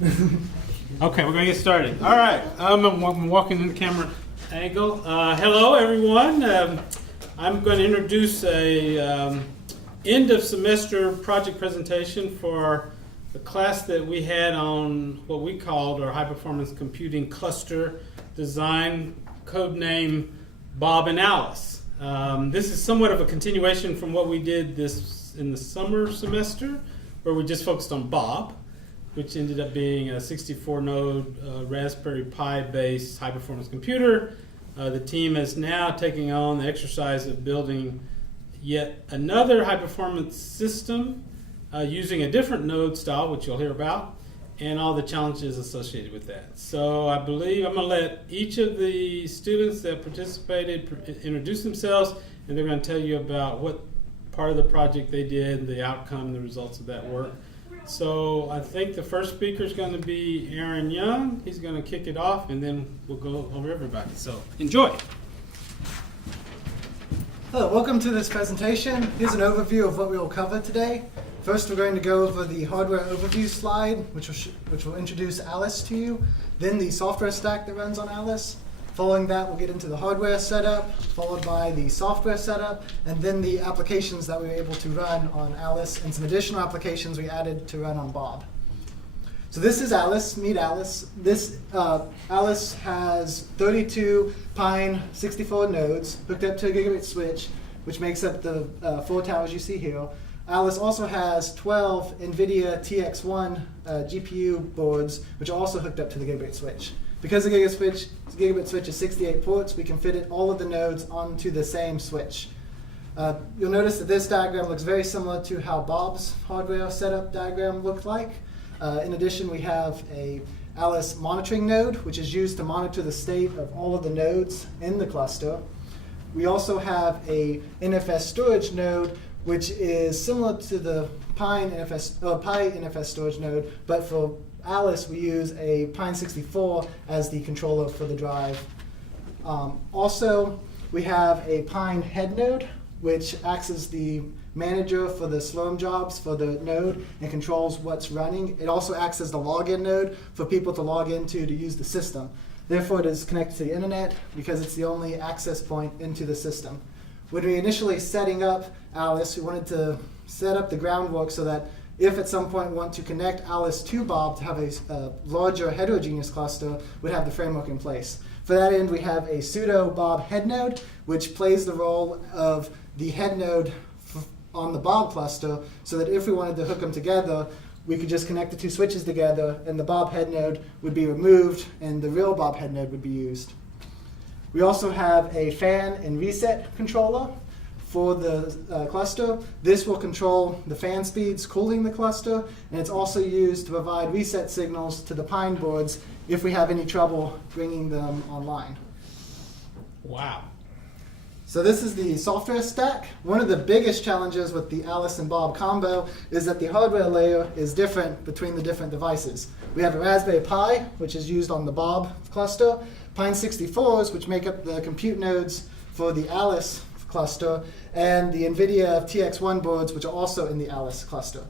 Okay, we're going to get started. All right, I'm walking in the camera angle. Hello, everyone. I'm going to introduce a end of semester project presentation for the class that we had on what we called our high performance computing cluster design, codename Bob and Alice. This is somewhat of a continuation from what we did this in the summer semester, where we just focused on Bob, which ended up being a 64-node Raspberry Pi-based high-performance computer. The team is now taking on the exercise of building yet another high-performance system using a different node style, which you'll hear about, and all the challenges associated with that. So I believe I'm going to let each of the students that participated introduce themselves, and they're going to tell you about what part of the project they did, the outcome, the results of that work. So I think the first speaker is going to be Aaron Young. He's going to kick it off, and then we'll go over everybody. So enjoy. Hello, welcome to this presentation. Here's an overview of what we will cover today. First, we're going to go over the hardware overview slide, which will introduce Alice to you, then the software stack that runs on Alice. Following that, we'll get into the hardware setup, followed by the software setup, and then the applications that we were able to run on Alice, and some additional applications we added to run on Bob. So this is Alice. Meet Alice. Alice has 32 Pine 64 nodes hooked up to a gigabit switch, which makes up the 4 towers you see here. Alice also has 12 Nividia TX1 GPU boards, which are also hooked up to the gigabit switch. Because the gigabit switch is 68 ports, we can fit all of the nodes onto the same switch. You'll notice that this diagram looks very similar to how Bob's hardware setup diagram looked like. In addition, we have a Alice monitoring node, which is used to monitor the state of all of the nodes in the cluster. We also have a NFS storage node, which is similar to the Pi NFS storage node, but for Alice, we use a Pine 64 as the controller for the drive. Also, we have a Pine head node, which acts as the manager for the Slurm jobs for the node and controls what's running. It also acts as the login node for people to log into to use the system. Therefore, it is connected to the internet because it's the only access point into the system. When we initially setting up Alice, we wanted to set up the groundwork so that if at some point we want to connect Alice to Bob to have a larger heterogeneous cluster, we'd have the framework in place. For that end, we have a pseudo Bob head node, which plays the role of the head node on the Bob cluster, so that if we wanted to hook them together, we could just connect the two switches together, and the Bob head node would be removed, and the real Bob head node would be used. We also have a fan and reset controller for the cluster. This will control the fan speeds cooling the cluster, and it's also used to provide reset signals to the Pine boards if we have any trouble bringing them online. Wow. So this is the software stack. One of the biggest challenges with the Alice and Bob combo is that the hardware layer is different between the different devices. We have a Raspberry Pi, which is used on the Bob cluster, Pine 64s, which make up the compute nodes for the Alice cluster, and the Nividia TX1 boards, which are also in the Alice cluster.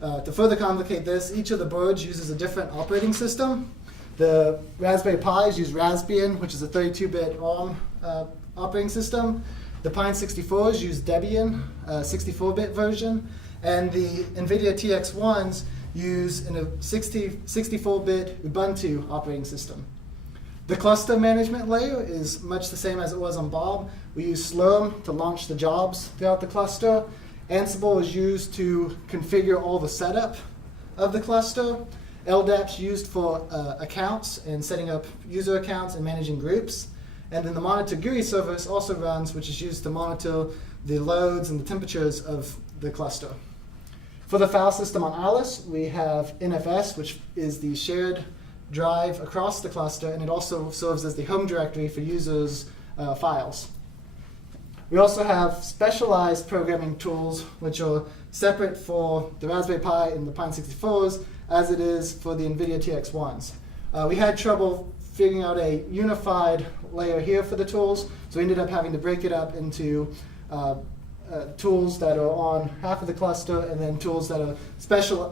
To further complicate this, each of the boards uses a different operating system. The Raspberry Pis use Raspbian, which is a 32-bit ARM operating system. The Pine 64s use Debian, 64-bit version, and the Nividia TX1s use a 64-bit Ubuntu operating system. The cluster management layer is much the same as it was on Bob. We use Slurm to launch the jobs throughout the cluster. Ansible is used to configure all the setup of the cluster. LDAP's used for accounts and setting up user accounts and managing groups. And then the monitor GUI service also runs, which is used to monitor the loads and the temperatures of the cluster. For the file system on Alice, we have NFS, which is the shared drive across the cluster, and it also serves as the home directory for users' files. We also have specialized programming tools, which are separate for the Raspberry Pi and the Pine 64s, as it is for the Nividia TX1s. We had trouble figuring out a unified layer here for the tools, so we ended up having to break it up into tools that are on half of the cluster, and then tools that are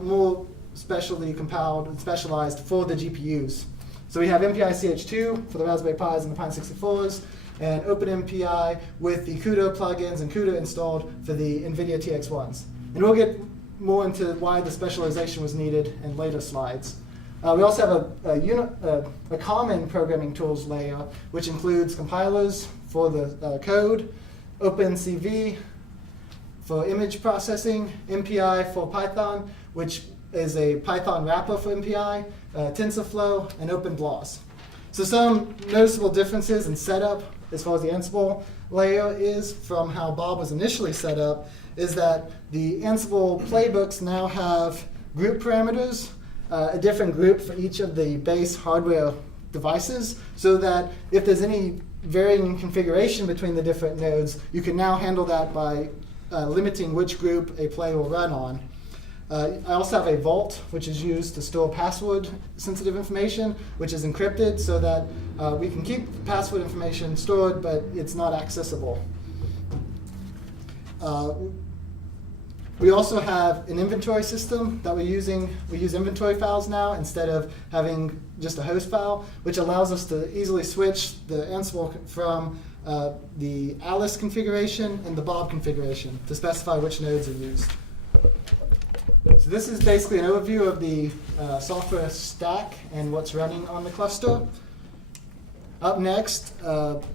more specially compiled and specialized for the GPUs. So we have MPI CH2 for the Raspberry Pis and the Pine 64s, and OpenMPI with the CUDA plugins and CUDA installed for the Nividia TX1s. And we'll get more into why the specialization was needed in later slides. We also have a common programming tools layer, which includes compilers for the code, OpenCV for image processing, MPI for Python, which is a Python wrapper for MPI, TensorFlow, and OpenBLAS. So some noticeable differences in setup as far as the Ansible layer is from how Bob was initially set up is that the Ansible playbooks now have group parameters, a different group for each of the base hardware devices, so that if there's any varying configuration between the different nodes, you can now handle that by limiting which group a play will run on. I also have a vault, which is used to store password-sensitive information, which is encrypted so that we can keep the password information stored, but it's not accessible. We also have an inventory system that we're using. We use inventory files now instead of having just a host file, which allows us to easily switch the Ansible from the Alice configuration and the Bob configuration to specify which nodes are used. So this is basically an overview of the software stack and what's running on the cluster. Up next,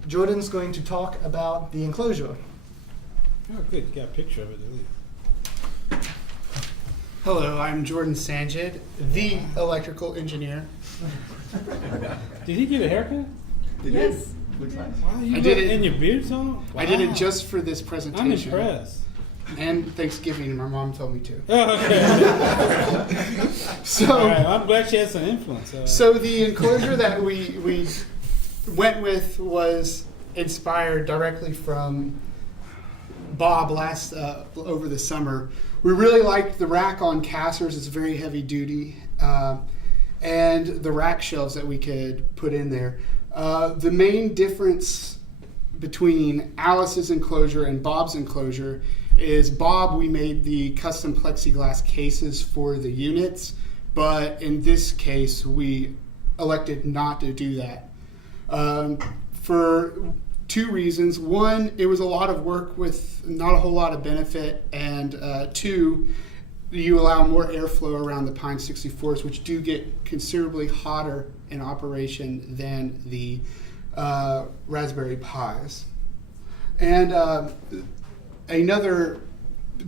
Jordan's going to talk about the enclosure. Oh, good. You got a picture of it, at least. Hello, I'm Jordan Sanjid, the electrical engineer. Did he get a haircut? Yes. Wow, you I did it- and your beard's on? Wow. I did it just for this I'm presentation. impressed. And Thanksgiving, my mom told me to. Oh, okay. So, All right, well, I'm glad she had some influence. so the enclosure that we went with was inspired directly from Bob over the summer. We really liked the rack on casters. It's very heavy duty. And the rack shelves that we could put in there. The main difference between Alice's enclosure and Bob's enclosure is Bob, we made the custom plexiglass cases for the units, but in this case, we elected not to do that. For two reasons. One, it was a lot of work with not a whole lot of benefit, and two, you allow more airflow around the Pine 64s, which do get considerably hotter in operation than the Raspberry Pis. And another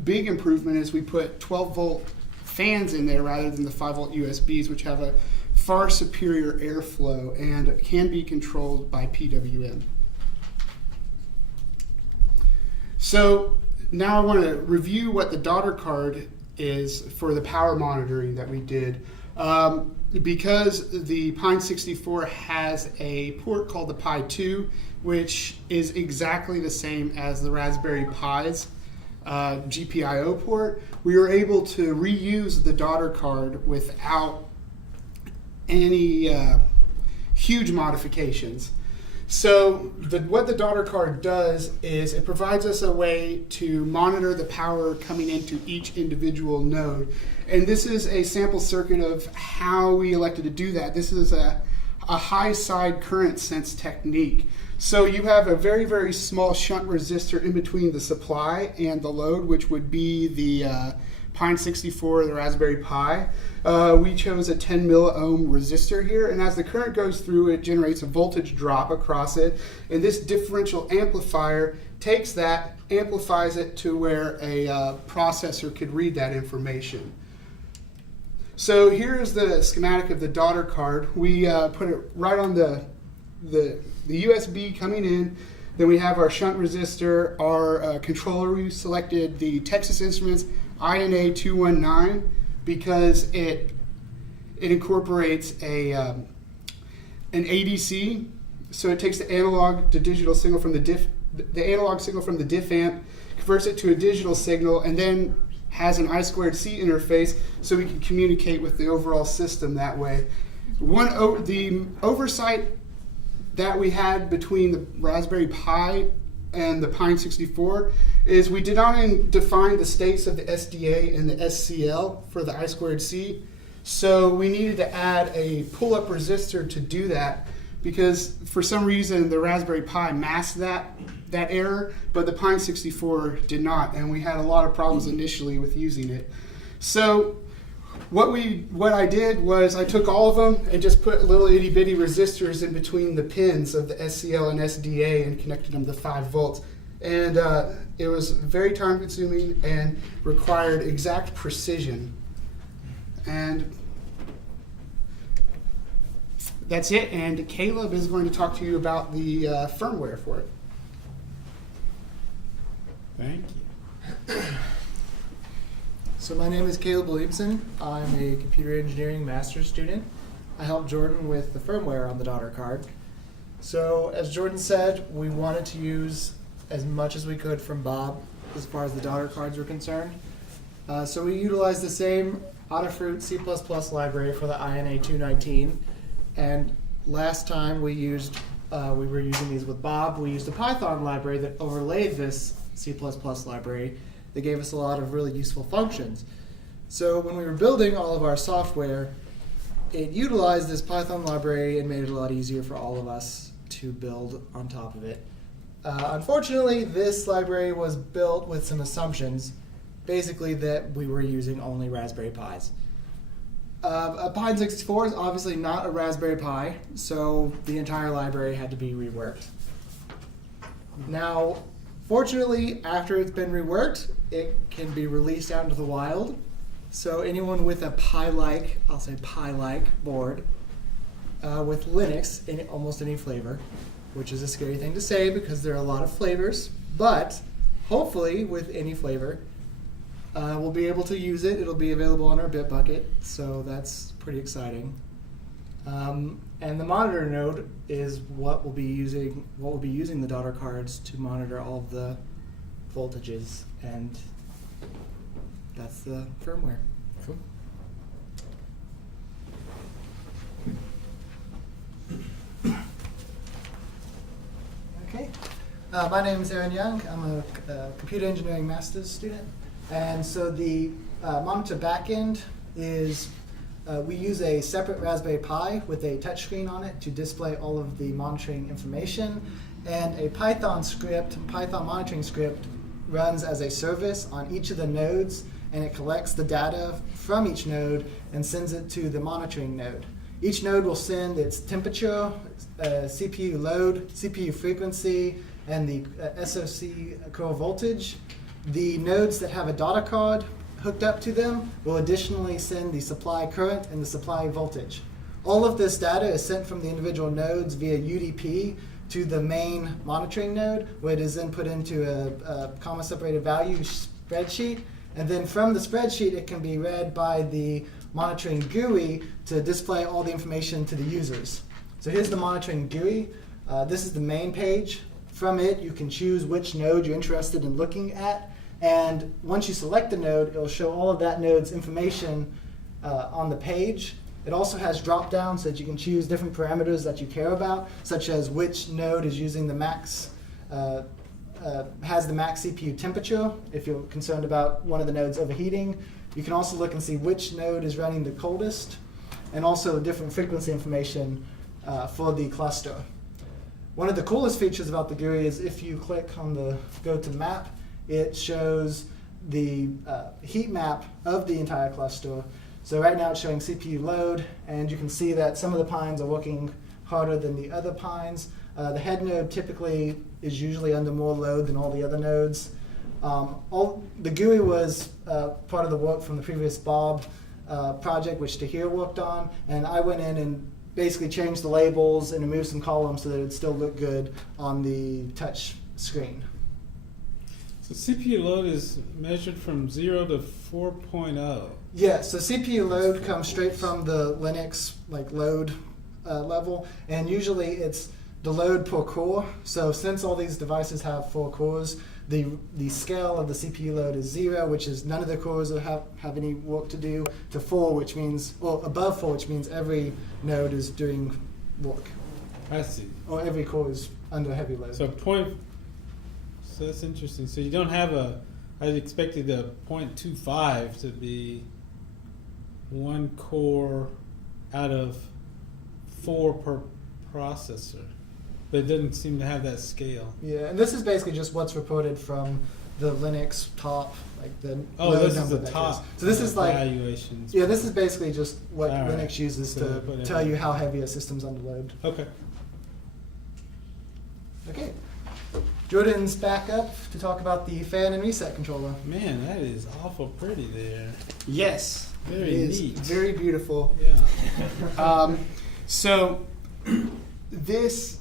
big improvement is we put 12-volt fans in there rather than the 5-volt USBs, which have a far superior airflow and can be controlled by PWM. So now I want to review what the daughter card is for the power monitoring that we did. Because the Pine 64 has a port called the Pi 2, which is exactly the same as the Raspberry Pi's GPIO port, we were able to reuse the daughter card without any huge modifications. So what the daughter card does is it provides us a way to monitor the power coming into each individual node. And this is a sample circuit of how we elected to do that. This is a high side current sense technique. So you have a very, very small shunt resistor in between the supply and the load, which would be the Pine 64 or the Raspberry Pi. We chose a 10 milliohm resistor here, and as the current goes through, it generates a voltage drop across it, and this differential amplifier takes that, amplifies it to where a processor could read that information. So here's the schematic of the daughter card. We put it right on the USB coming in. Then we have our shunt resistor, our controller. We selected the Texas Instruments INA 219 because it incorporates an ADC. So it takes the analog to digital signal from the analog signal from the diff amp, converts it to a digital signal, and then has an I2C interface so we can communicate with the overall system that way. The oversight that we had between the Raspberry Pi and the Pine 64 is we did not define the states of the SDA and the SCL for the I2C. So we needed to add a pull-up resistor to do that, because for some reason the Raspberry Pi masked that error, but the Pine 64 did not, and we had a lot of problems initially with using it. So what I did was I took all of them and just put little itty bitty resistors in between the pins of the SCL and SDA and connected them to 5 volts. And it was very time consuming and required exact precision. And that's it, and Caleb is going to talk to you about the firmware for it. Thank you. So my name is Caleb Williamson. I'm a computer engineering master's student. I helped Jordan with the firmware on the daughter card. So as Jordan said, we wanted to use as much as we could from Bob as far as the daughter cards were concerned. So we utilized the same Adafruit C++ library for the INA 219. And last time we were using these with Bob, we used a Python library that overlaid this C++ library that gave us a lot of really useful functions. So when we were building all of our software, it utilized this Python library and made it a lot easier for all of us to build on top of it. Unfortunately, this library was built with some assumptions, basically that we were using only Raspberry Pis. A Pine 64 is obviously not a Raspberry Pi, so the entire library had to be reworked. Now, fortunately, after it's been reworked, it can be released out into the wild. So anyone with a Pi-like, I'll say Pi-like board, with Linux in almost any flavor, which is a scary thing to say because there are a lot of flavors, but hopefully with any flavor, we'll be able to use it. It'll be available on our Bitbucket, so that's pretty exciting. And the monitor node is what we'll be using the daughter cards to monitor all of the voltages, and that's the firmware. Cool. Okay. My name is Aaron Young. I'm a computer engineering master's student. And so the monitor backend is, we use a separate Raspberry Pi with a touchscreen on it to display all of the monitoring information. And a Python monitoring script runs as a service on each of the nodes, and it collects the data from each node and sends it to the monitoring node. Each node will send its temperature, CPU load, CPU frequency, and the SoC core voltage. The nodes that have a daughter card hooked up to them will additionally send the supply current and the supply voltage. All of this data is sent from the individual nodes via UDP to the main monitoring node, where it is then put into a comma-separated value spreadsheet. And then from the spreadsheet, it can be read by the monitoring GUI to display all the information to the users. So here's the monitoring GUI. This is the main page. From it, you can choose which node you're interested in looking at. And once you select the node, it'll show all of that node's information on the page. It also has drop-downs so that you can choose different parameters that you care about, such as which node is using the max, has the max CPU temperature, if you're concerned about one of the nodes overheating. You can also look and see which node is running the coldest, and also different frequency information for the cluster. One of the coolest features about the GUI is if you click on the go to map, it shows the heat map of the entire cluster. So right now it's showing CPU load, and you can see that some of the pines are working harder than the other pines. The head node typically is usually under more load than all the other nodes. The GUI was part of the work from the previous Bob project, which Tahir worked on, and I went in and basically changed the labels and removed some columns so that it would still look good on the touch screen. So CPU load is measured from 0 to 4.0. Yeah, so CPU load comes straight from the Linux load level, and usually it's the load per core. So since all these devices have 4 cores, the scale of the CPU load is 0, which is none of the cores have any work to do, to 4, which means, well, above 4, which means every node is doing work. I see. Or every core is under heavy load. So that's interesting. So you don't have I expected a 0.25 to be one core out of 4 per processor, but it doesn't seem to have that scale. Yeah, and this is basically just what's reported from the Linux top, like the Oh, low this is number the vectors. top. So this is like, evaluations. yeah, this is basically just what All right. Linux uses So to whatever. tell you how heavy a system's under load. Okay. Okay. Jordan's back up to talk about the fan and reset controller. Man, that is awful pretty there. Yes, Very it is neat. very beautiful. Yeah. So this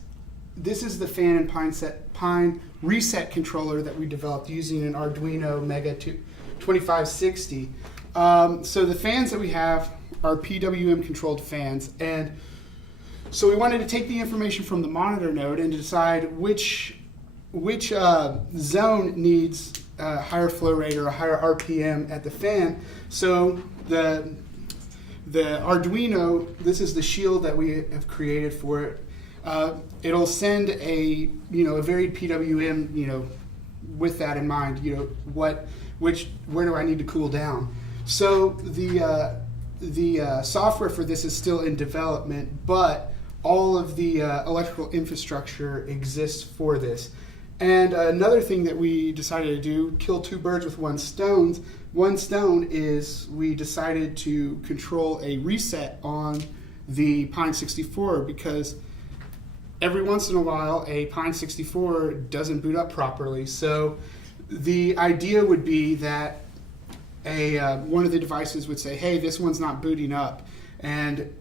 is the fan and Pine reset controller that we developed using an Arduino Mega 2560. So the fans that we have are PWM controlled fans, and so we wanted to take the information from the monitor node and decide which zone needs a higher flow rate or a higher RPM at the fan. So the Arduino, this is the shield that we have created for it. It'll send a varied PWM, with that in mind, where do I need to cool down? So the software for this is still in development, but all of the electrical infrastructure exists for this. And another thing that we decided to do, kill 2 birds with one stone. One stone is we decided to control a reset on the Pine 64 because every once in a while a Pine 64 doesn't boot up properly. So the idea would be that one of the devices would say, hey, this one's not booting up. And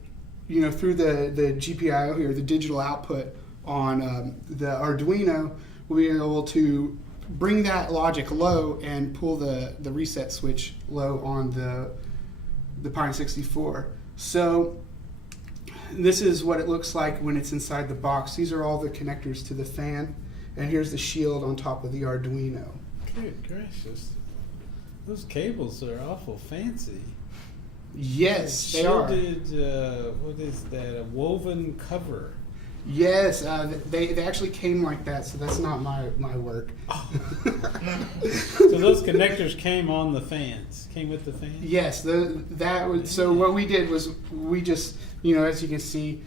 through the GPIO here, the digital output on the Arduino, we'll be able to bring that logic low and pull the reset switch low on the Pine 64. So this is what it looks like when it's inside the box. These are all the connectors to the fan, and here's the shield on top of the Arduino. Good gracious. Those cables are awful fancy. Yes, they are. Shielded, what is that, a woven cover. Yes, they actually came like that, so that's not my work. So those connectors came on the fans, came with the fans? Yes, so what we did was we just, as you can see,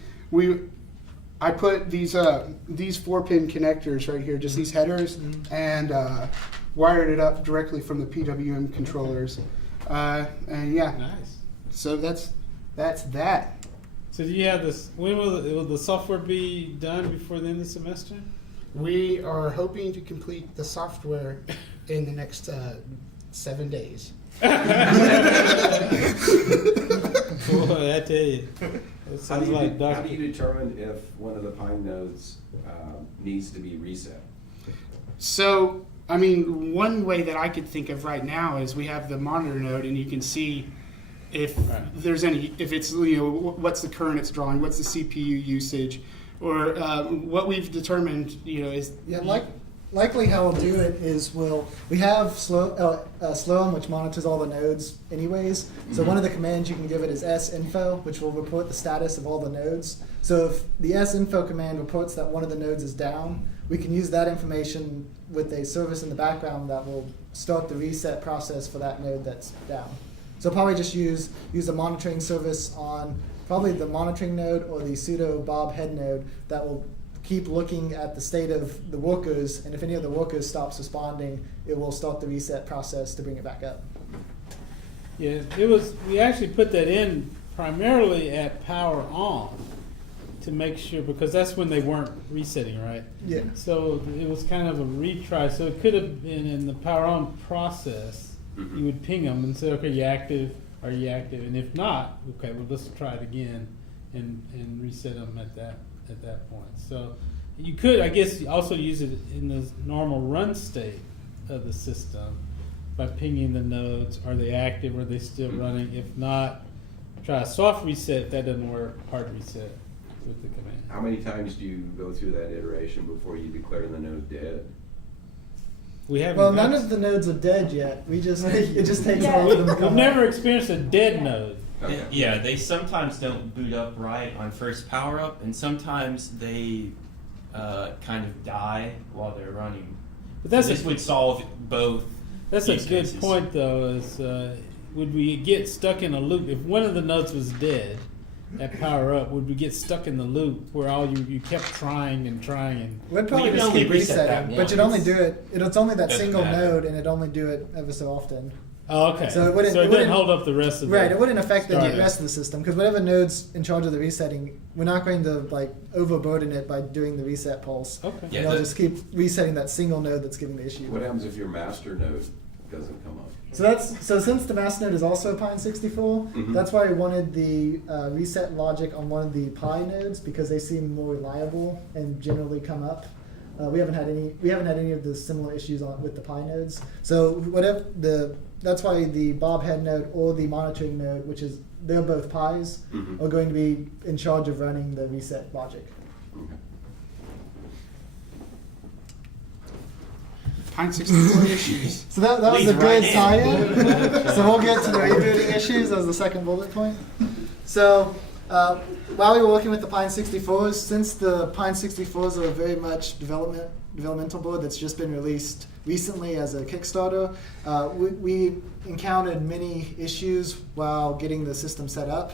I put these 4-pin connectors right here, just these headers, and wired it up directly from the PWM controllers. And yeah, Nice. so that's that. So do you have this, when will the software be done before the end of the semester? We are hoping to complete the software in the next 7 days. Boy, I tell you, it sounds like How do you determine if one of the Pine nodes needs to be reset? So, one way that I could think of right now is we have the monitor node, and you can see if there's if it's, what's the current it's drawing, what's the CPU usage, or what we've determined, is... Yeah, likely how we'll do it is we have Slowum, which monitors all the nodes anyways. So one of the commands you can give it is sinfo, which will report the status of all the nodes. So if the sinfo command reports that one of the nodes is down, we can use that information with a service in the background that will start the reset process for that node that's down. So probably just use a monitoring service on probably the monitoring node or the sudo bob head node that will keep looking at the state of the workers, and if any of the workers stops responding, it will start the reset process to bring it back up. Yeah, we actually put that in primarily at power on to make sure, because that's when they weren't resetting, right? Yeah. So it was kind of a retry. So it could have been in the power on process. You would ping them and say, okay, you active? Are you active? And if not, okay, well, let's try it again and reset them at that point. So you could, I guess, also use it in the normal run state of the system by pinging the nodes. Are they active? Are they still running? If not, try a soft reset. If that doesn't work, hard reset with the command. How many times do you go through that iteration before you declare the node dead? We haven't. Well, none of the nodes are dead yet. It just takes a while for them to We've come never up. experienced a dead node. Okay. Yeah, they sometimes don't boot up right on first power up, and sometimes they kind of die while they're running. But that's so this would solve both. That's a use good cases. point, though. Is would we get stuck in a loop if one of the nodes was dead at power up? Would we get stuck in the loop where all you kept trying and trying and We'd probably You can just only keep reset that resetting, but you'd only do it. It's only that Doesn't single matter. node, and it'd only do it ever so often. Oh, okay. So it wouldn't- So it it wouldn't- didn't hold up the rest of Right, the it wouldn't affect the startup. rest of the system because whatever node's in charge of the resetting, we're not going to like overburden it by doing the reset pulse. Okay. Yeah, They'll the- just keep resetting that single node that's giving the issue. What happens if your master node doesn't come up? So since the master node is also Pine 64, Mhm. that's why we wanted the reset logic on one of the Pi nodes because they seem more reliable and generally come up. We haven't had any of the similar issues with the Pi nodes. So that's why the Bob head node or the monitoring node, which is they're both Pis, Mhm. are going to be in charge of running the reset logic. Okay. Pine 64 issues. So that was Leads a good right in. tie-in. So we'll get to the rebooting issues as the second bullet point. So while we were working with the Pine 64s, since the Pine 64s are very much developmental board that's just been released recently as a Kickstarter, we encountered many issues while getting the system set up.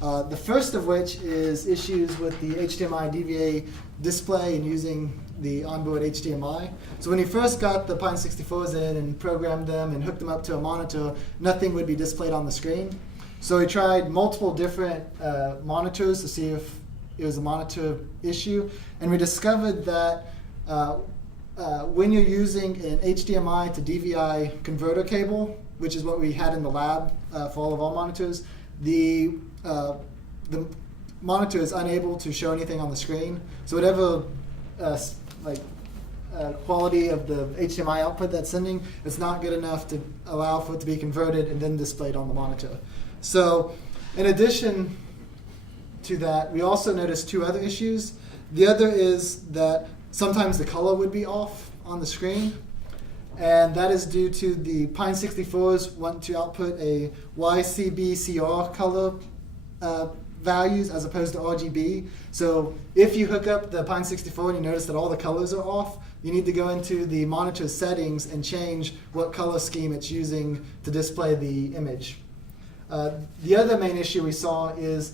The first of which is issues with the HDMI DVA display and using the onboard HDMI. So when you first got the Pine 64s in and programmed them and hooked them up to a monitor, nothing would be displayed on the screen. So we tried multiple different monitors to see if it was a monitor issue, and we discovered that when you're using an HDMI to DVI converter cable, which is what we had in the lab for all of our monitors, the monitor is unable to show anything on the screen. So whatever quality of the HDMI output that's sending, it's not good enough to allow for it to be converted and then displayed on the monitor. So in addition to that, we also noticed two other issues. The other is that sometimes the color would be off on the screen, and that is due to the Pine 64s want to output a YCBCR color values as opposed to RGB. So if you hook up the Pine 64 and you notice that all the colors are off, you need to go into the monitor settings and change what color scheme it's using to display the image. The other main issue we saw is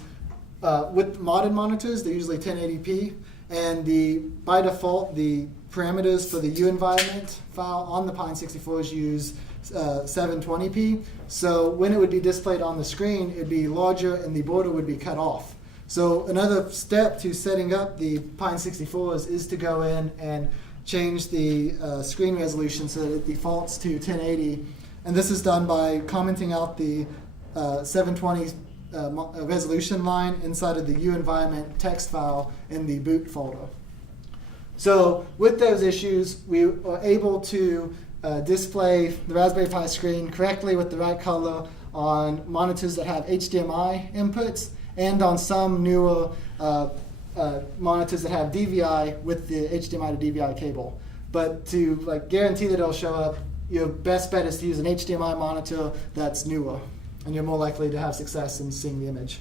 with modern monitors, they're usually 1080p, and by default, the parameters for the U environment file on the Pine 64s use 720p. So when it would be displayed on the screen, it would be larger and the border would be cut off. So another step to setting up the Pine 64s is to go in and change the screen resolution so that it defaults to 1080. And this is done by commenting out the 720 resolution line inside of the U environment text file in the boot folder. So with those issues, we were able to display the Raspberry Pi screen correctly with the right color on monitors that have HDMI inputs and on some newer monitors that have DVI with the HDMI to DVI cable. But to guarantee that it'll show up, your best bet is to use an HDMI monitor that's newer, and you're more likely to have success in seeing the image.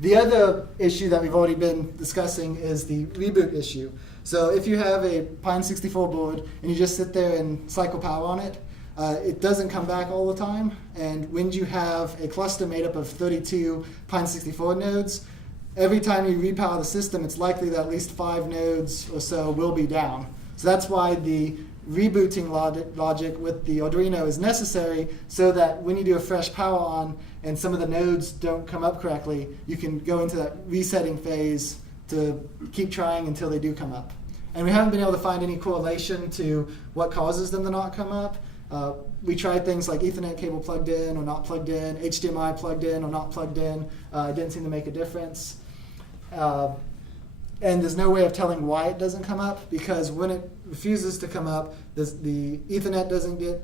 The other issue that we've already been discussing is the reboot issue. So if you have a Pine 64 board and you just sit there and cycle power on it, it doesn't come back all the time. And when you have a cluster made up of 32 Pine 64 nodes, every time you repower the system, it's likely that at least 5 nodes or so will be down. So that's why the rebooting logic with the Arduino is necessary, so that when you do a fresh power on and some of the nodes don't come up correctly, you can go into that resetting phase to keep trying until they do come up. And we haven't been able to find any correlation to what causes them to not come up. We tried things like Ethernet cable plugged in or not plugged in, HDMI plugged in or not plugged in. It didn't seem to make a difference. And there's no way of telling why it doesn't come up, because when it refuses to come up, the Ethernet doesn't get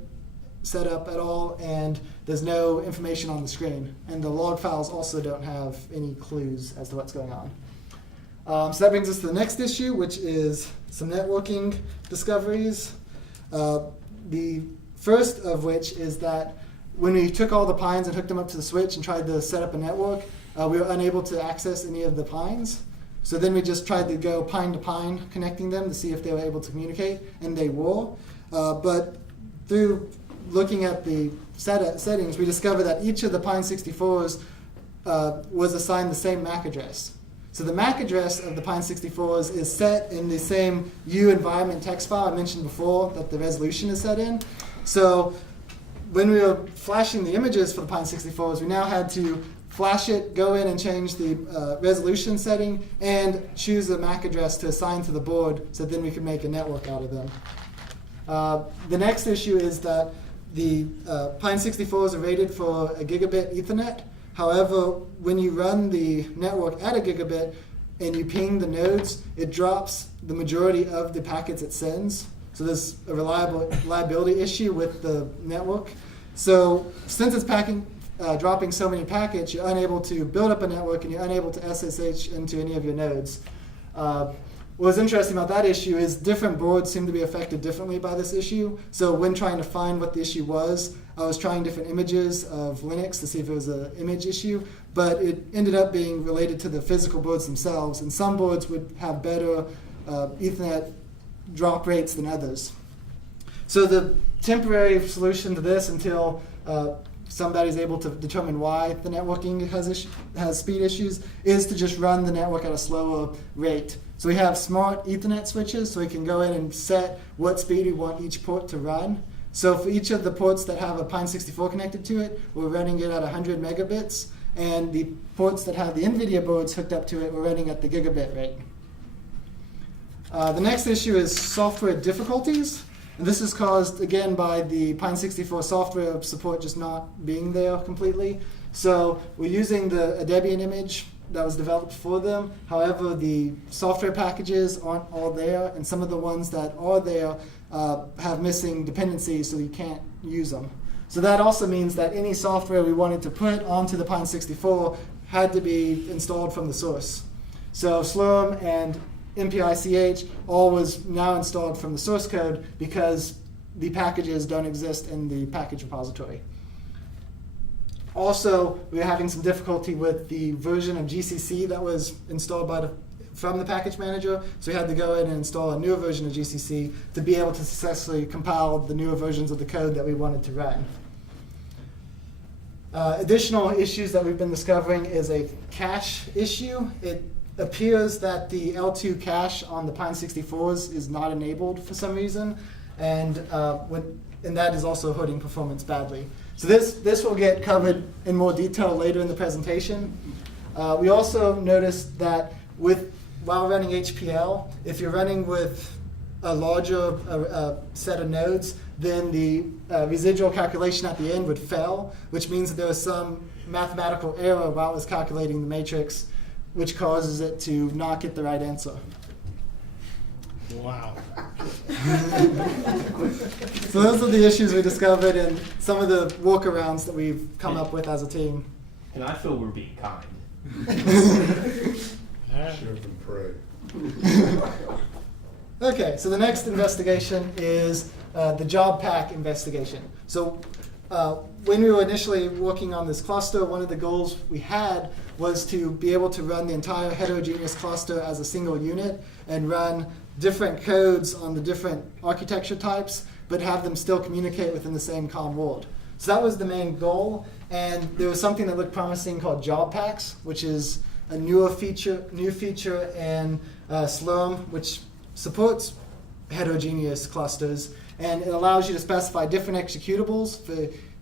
set up at all, and there's no information on the screen. And the log files also don't have any clues as to what's going on. So that brings us to the next issue, which is some networking discoveries. The first of which is that when we took all the Pines and hooked them up to the switch and tried to set up a network, we were unable to access any of the Pines. So then we just tried to go Pine to Pine, connecting them to see if they were able to communicate, and they were. But through looking at the settings, we discovered that each of the Pine 64s was assigned the same MAC address. So the MAC address of the Pine 64s is set in the same U environment text file I mentioned before that the resolution is set in. So when we were flashing the images for the Pine 64s, we now had to flash it, go in and change the resolution setting, and choose the MAC address to assign to the board so then we could make a network out of them. The next issue is that the Pine 64s are rated for a gigabit Ethernet. However, when you run the network at a gigabit and you ping the nodes, it drops the majority of the packets it sends. So there's a reliability issue with the network. So since it's dropping so many packets, you're unable to build up a network and you're unable to SSH into any of your nodes. What's interesting about that issue is different boards seem to be affected differently by this issue. So when trying to find what the issue was, I was trying different images of Linux to see if it was an image issue, but it ended up being related to the physical boards themselves, and some boards would have better Ethernet drop rates than others. So the temporary solution to this until somebody's able to determine why the networking has speed issues is to just run the network at a slower rate. So we have smart Ethernet switches, so we can go in and set what speed we want each port to run. So for each of the ports that have a Pine 64 connected to it, we're running it at 100 megabits, and the ports that have the Nividia boards hooked up to it, we're running at the gigabit rate. The next issue is software difficulties. And this is caused, again, by the Pine 64 software support just not being there completely. So we're using a Debian image that was developed for them. However, the software packages aren't all there, and some of the ones that are there have missing dependencies, so you can't use them. So that also means that any software we wanted to put onto the Pine 64 had to be installed from the source. So Slurm and MPICH all was now installed from the source code because the packages don't exist in the package repository. Also, we were having some difficulty with the version of GCC that was installed from the package manager, so we had to go in and install a newer version of GCC to be able to successfully compile the newer versions of the code that we wanted to run. Additional issues that we've been discovering is a cache issue. It appears that the L2 cache on the Pine 64s is not enabled for some reason, and that is also hurting performance badly. So this will get covered in more detail later in the presentation. We also noticed that while running HPL, if you're running with a larger set of nodes, then the residual calculation at the end would fail, which means that there was some mathematical error while it was calculating the matrix, which causes it to not get the right answer. Wow. So those are the issues we discovered and some of the workarounds that we've come up with as a team. And I feel we're being kind. Ship and pray. Okay, so the next investigation is the job pack investigation. So when we were initially working on this cluster, one of the goals we had was to be able to run the entire heterogeneous cluster as a single unit and run different codes on the different architecture types, but have them still communicate within the same COM world. So that was the main goal, and there was something that looked promising called job packs, which is a new feature in Slurm, which supports heterogeneous clusters, and it allows you to specify different executables for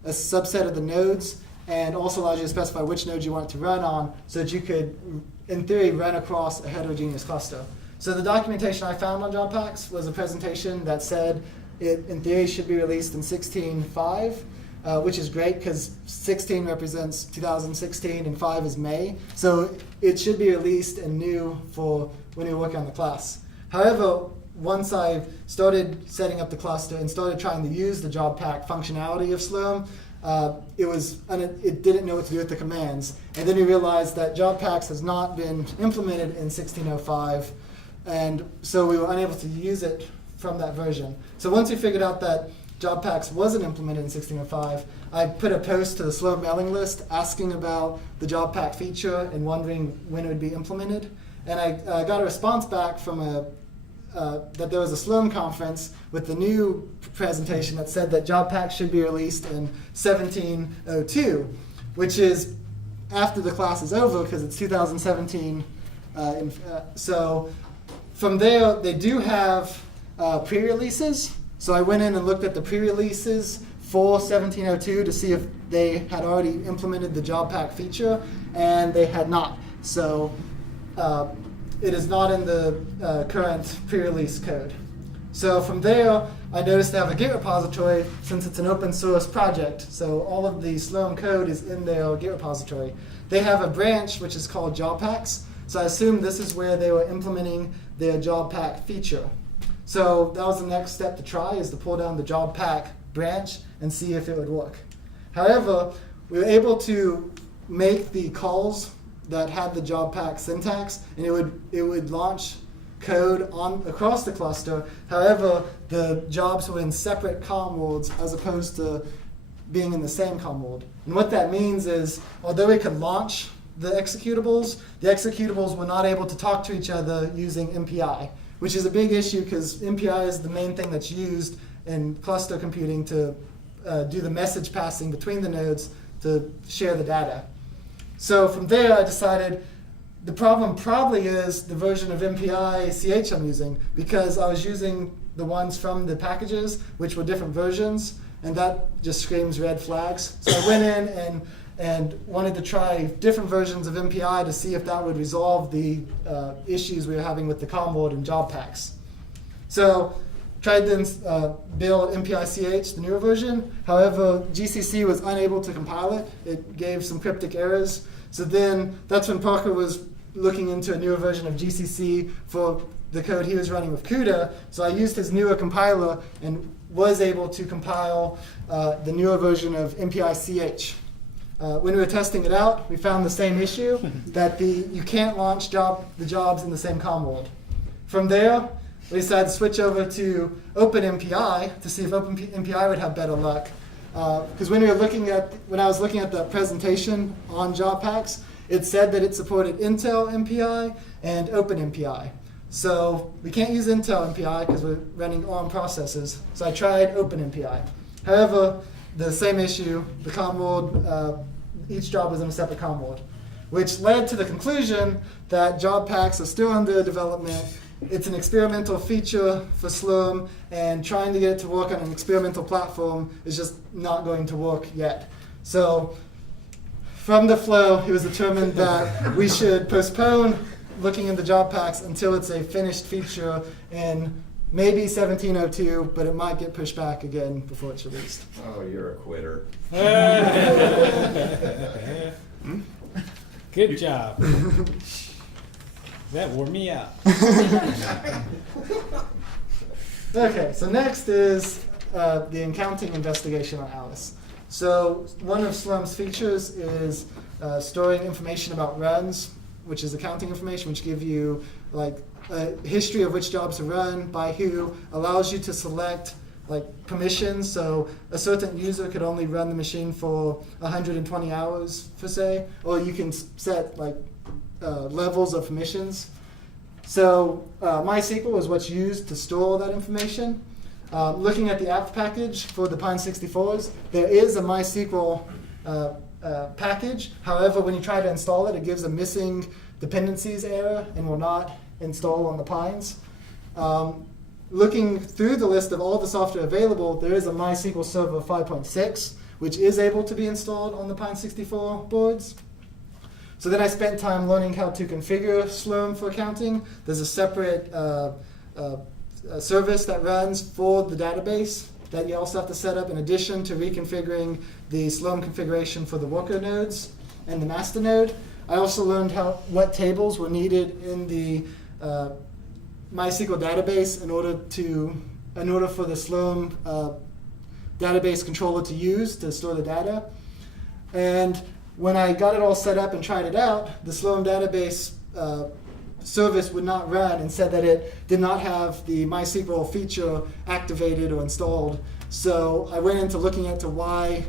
a subset of the nodes, and also allows you to specify which nodes you want it to run on, so that you could, in theory, run across a heterogeneous cluster. So the documentation I found on job packs was a presentation that said it, in theory, should be released in 16.5, which is great because 16 represents 2016 and 5 is May. So it should be released and new for when you're working on the class. However, once I started setting up the cluster and started trying to use the job pack functionality of Slurm, it didn't know what to do with the commands. And then we realized that job packs has not been implemented in 16.05, and so we were unable to use it from that version. So once we figured out that job packs wasn't implemented in 16.05, I put a post to the Slurm mailing list asking about the job pack feature and wondering when it would be implemented. And I got a response back from that there was a Slurm conference with the new presentation that said that job packs should be released in 1702, which is after the class is over because it's 2017. So from there, they do have pre-releases. So I went in and looked at the pre-releases for 1702 to see if they had already implemented the job pack feature, and they had not. So it is not in the current pre-release code. So from there, I noticed they have a Git repository since it's an open source project. So all of the Slurm code is in their Git repository. They have a branch which is called job packs. So I assume this is where they were implementing their job pack feature. So that was the next step to try, is to pull down the job pack branch and see if it would work. However, we were able to make the calls that had the job pack syntax, and it would launch code across the cluster. However, the jobs were in separate COM worlds as opposed to being in the same COM world. And what that means is, although it could launch the executables were not able to talk to each other using MPI, which is a big issue because MPI is the main thing that's used in cluster computing to do the message passing between the nodes to share the data. So from there, I decided the problem probably is the version of MPI CH I'm using, because I was using the ones from the packages, which were different versions, and that just screams red flags. So I went in and wanted to try different versions of MPI to see if that would resolve the issues we were having with the COM world and job packs. So tried to build MPI-CH, the newer version. However, GCC was unable to compile it. It gave some cryptic errors. So then that's when Parker was looking into a newer version of GCC for the code he was running with CUDA. So I used his newer compiler and was able to compile the newer version of MPI-CH. When we were testing it out, we found the same issue, that you can't launch the jobs in the same COM world. From there, we decided to switch over to OpenMPI to see if OpenMPI would have better luck. Because when I was looking at the presentation on job packs, it said that it supported Intel MPI and OpenMPI. So we can't use Intel MPI because we're running ARM processors. So I tried OpenMPI. However, the same issue, the COM world, each job was in a separate COM world, which led to the conclusion that job packs are still under development. It's an experimental feature for Slurm, and trying to get it to work on an experimental platform is just not going to work yet. So from the flow, it was determined that we should postpone looking into job packs until it's a finished feature in maybe 1702, but it might get pushed back again before it's released. Oh, you're a quitter. Good job. That wore me out. Okay, so next is the accounting investigation on Alice. So one of Slurm's features is storing information about runs, which is accounting information, which give you like a history of which jobs are run by who, allows you to select like permissions. So a certain user could only run the machine for 120 hours, per se, or you can set like levels of permissions. So MySQL is what's used to store all that information. Looking at the apt package for the Pine64s, there is a MySQL package. However, when you try to install it, it gives a missing dependencies error and will not install on the Pines. Looking through the list of all the software available, there is a MySQL Server 5.6, which is able to be installed on the Pine64 boards. So then I spent time learning how to configure Slurm for accounting. There's a separate service that runs for the database that you also have to set up in addition to reconfiguring the Slurm configuration for the worker nodes and the master node. I also learned what tables were needed in the MySQL database in order for the Slurm database controller to use to store the data. And when I got it all set up and tried it out, the Slurm database service would not run and said that it did not have the MySQL feature activated or installed. So I went into looking into why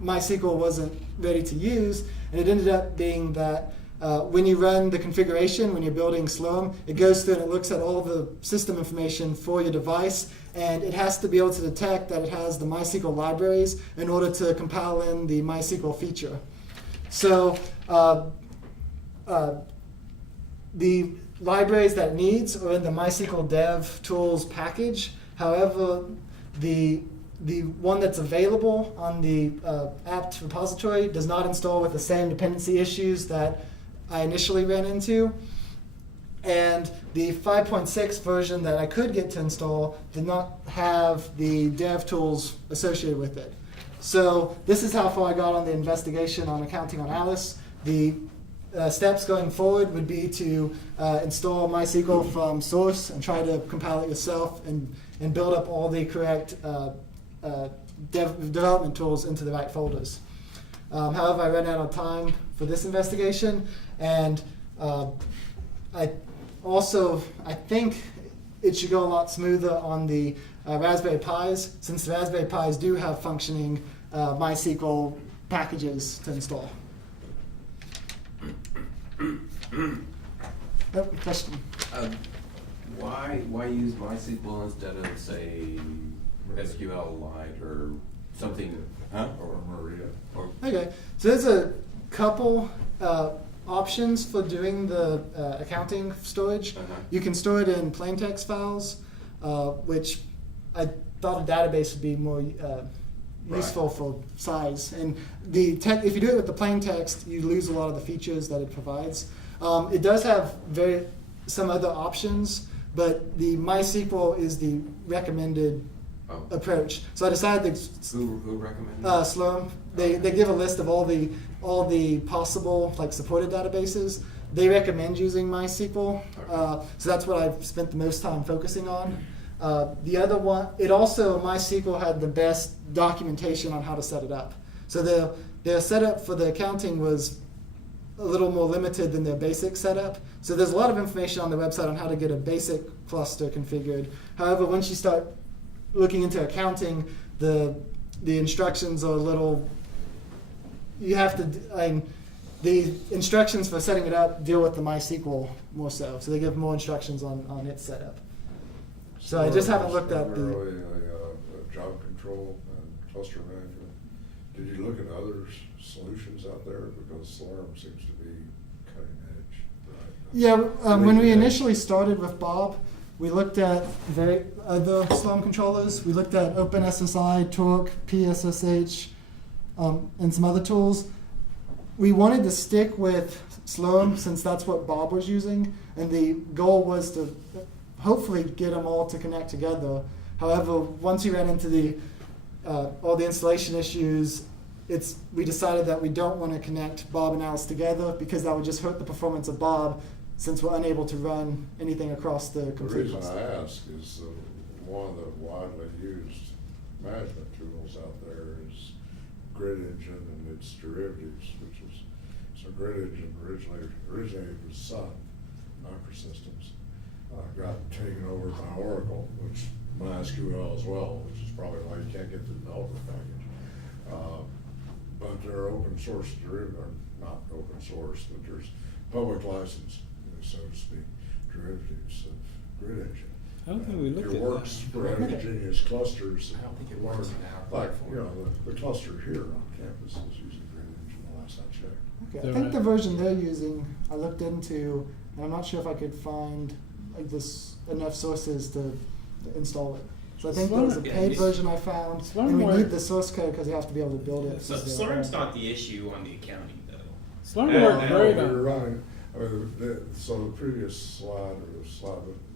MySQL wasn't ready to use, and it ended up being that when you run the configuration, when you're building Slurm, it goes through and it looks at all the system information for your device, and it has to be able to detect that it has the MySQL libraries in order to compile in the MySQL feature. So the libraries that it needs are in the MySQL Dev Tools package. However, the one that's available on the apt repository does not install with the same dependency issues that I initially ran into. And the 5.6 version that I could get to install did not have the dev tools associated with it. So this is how far I got on the investigation on accounting on Alice. The steps going forward would be to install MySQL from source and try to compile it yourself and build up all the correct development tools into the right folders. However, I ran out of time for this investigation, and I think it should go a lot smoother on the Raspberry Pis, since the Raspberry Pis do have functioning MySQL packages to install. Question? Why use MySQL instead of, say, SQLite or something, Or Maria. or Okay, so there's a couple options for doing the accounting storage. You can store it in plain text files, which I thought a database would be more useful for size. And if you do it with the plain text, you lose a lot of the features that it provides. It does have some other options, but the MySQL is the recommended approach. So I decided to who recommended? Slurm. They give a list of all the possible supported databases. They recommend using MySQL, so that's what I've spent the most time focusing on. The other one, MySQL had the best documentation on how to set it up. So their setup for the accounting was a little more limited than their basic setup. So there's a lot of information on the website on how to get a basic cluster configured. However, once you start looking into accounting, the instructions are a little, the instructions for setting it up deal with the MySQL more so they give more instructions on its setup. So I just haven't looked at Primarily a job control and cluster management. Did you look at other solutions out there? Because Slurm seems to be cutting edge, right? Yeah, when we initially started with Bob, we looked at other Slurm controllers. We looked at OpenSSI, Torque, PSSH, and some other tools. We wanted to stick with Slurm since that's what Bob was using, and the goal was to hopefully get them all to connect together. However, once we ran into all the installation issues, we decided that we don't want to connect Bob and Alice together because that would just hurt the performance of Bob, since we're unable to run anything across the The complete reason cluster. I ask is one of the widely used management tools out there is Grid Engine and its derivatives, so Grid Engine originated with Sun Microsystems. Got taken over by Oracle, which MySQL as well, which is probably why you can't get the developer package. But there are open source derivatives, not open source, but there's public license, so to speak, derivatives of Grid Engine. I don't think we looked at It works that. for heterogeneous clusters. I don't think it works in our Like, platform. the cluster here on campus is using Grid Engine, the last I checked. Okay, I think the version they're using, I looked into, and I'm not sure if I could find enough sources to install it. So I think there was a paid version I found, and we need the source code because you have to be able to build it. So Slurm's not the issue on the accounting though. Slurm Yeah, worked yeah, great We were on. running, so the previous slide,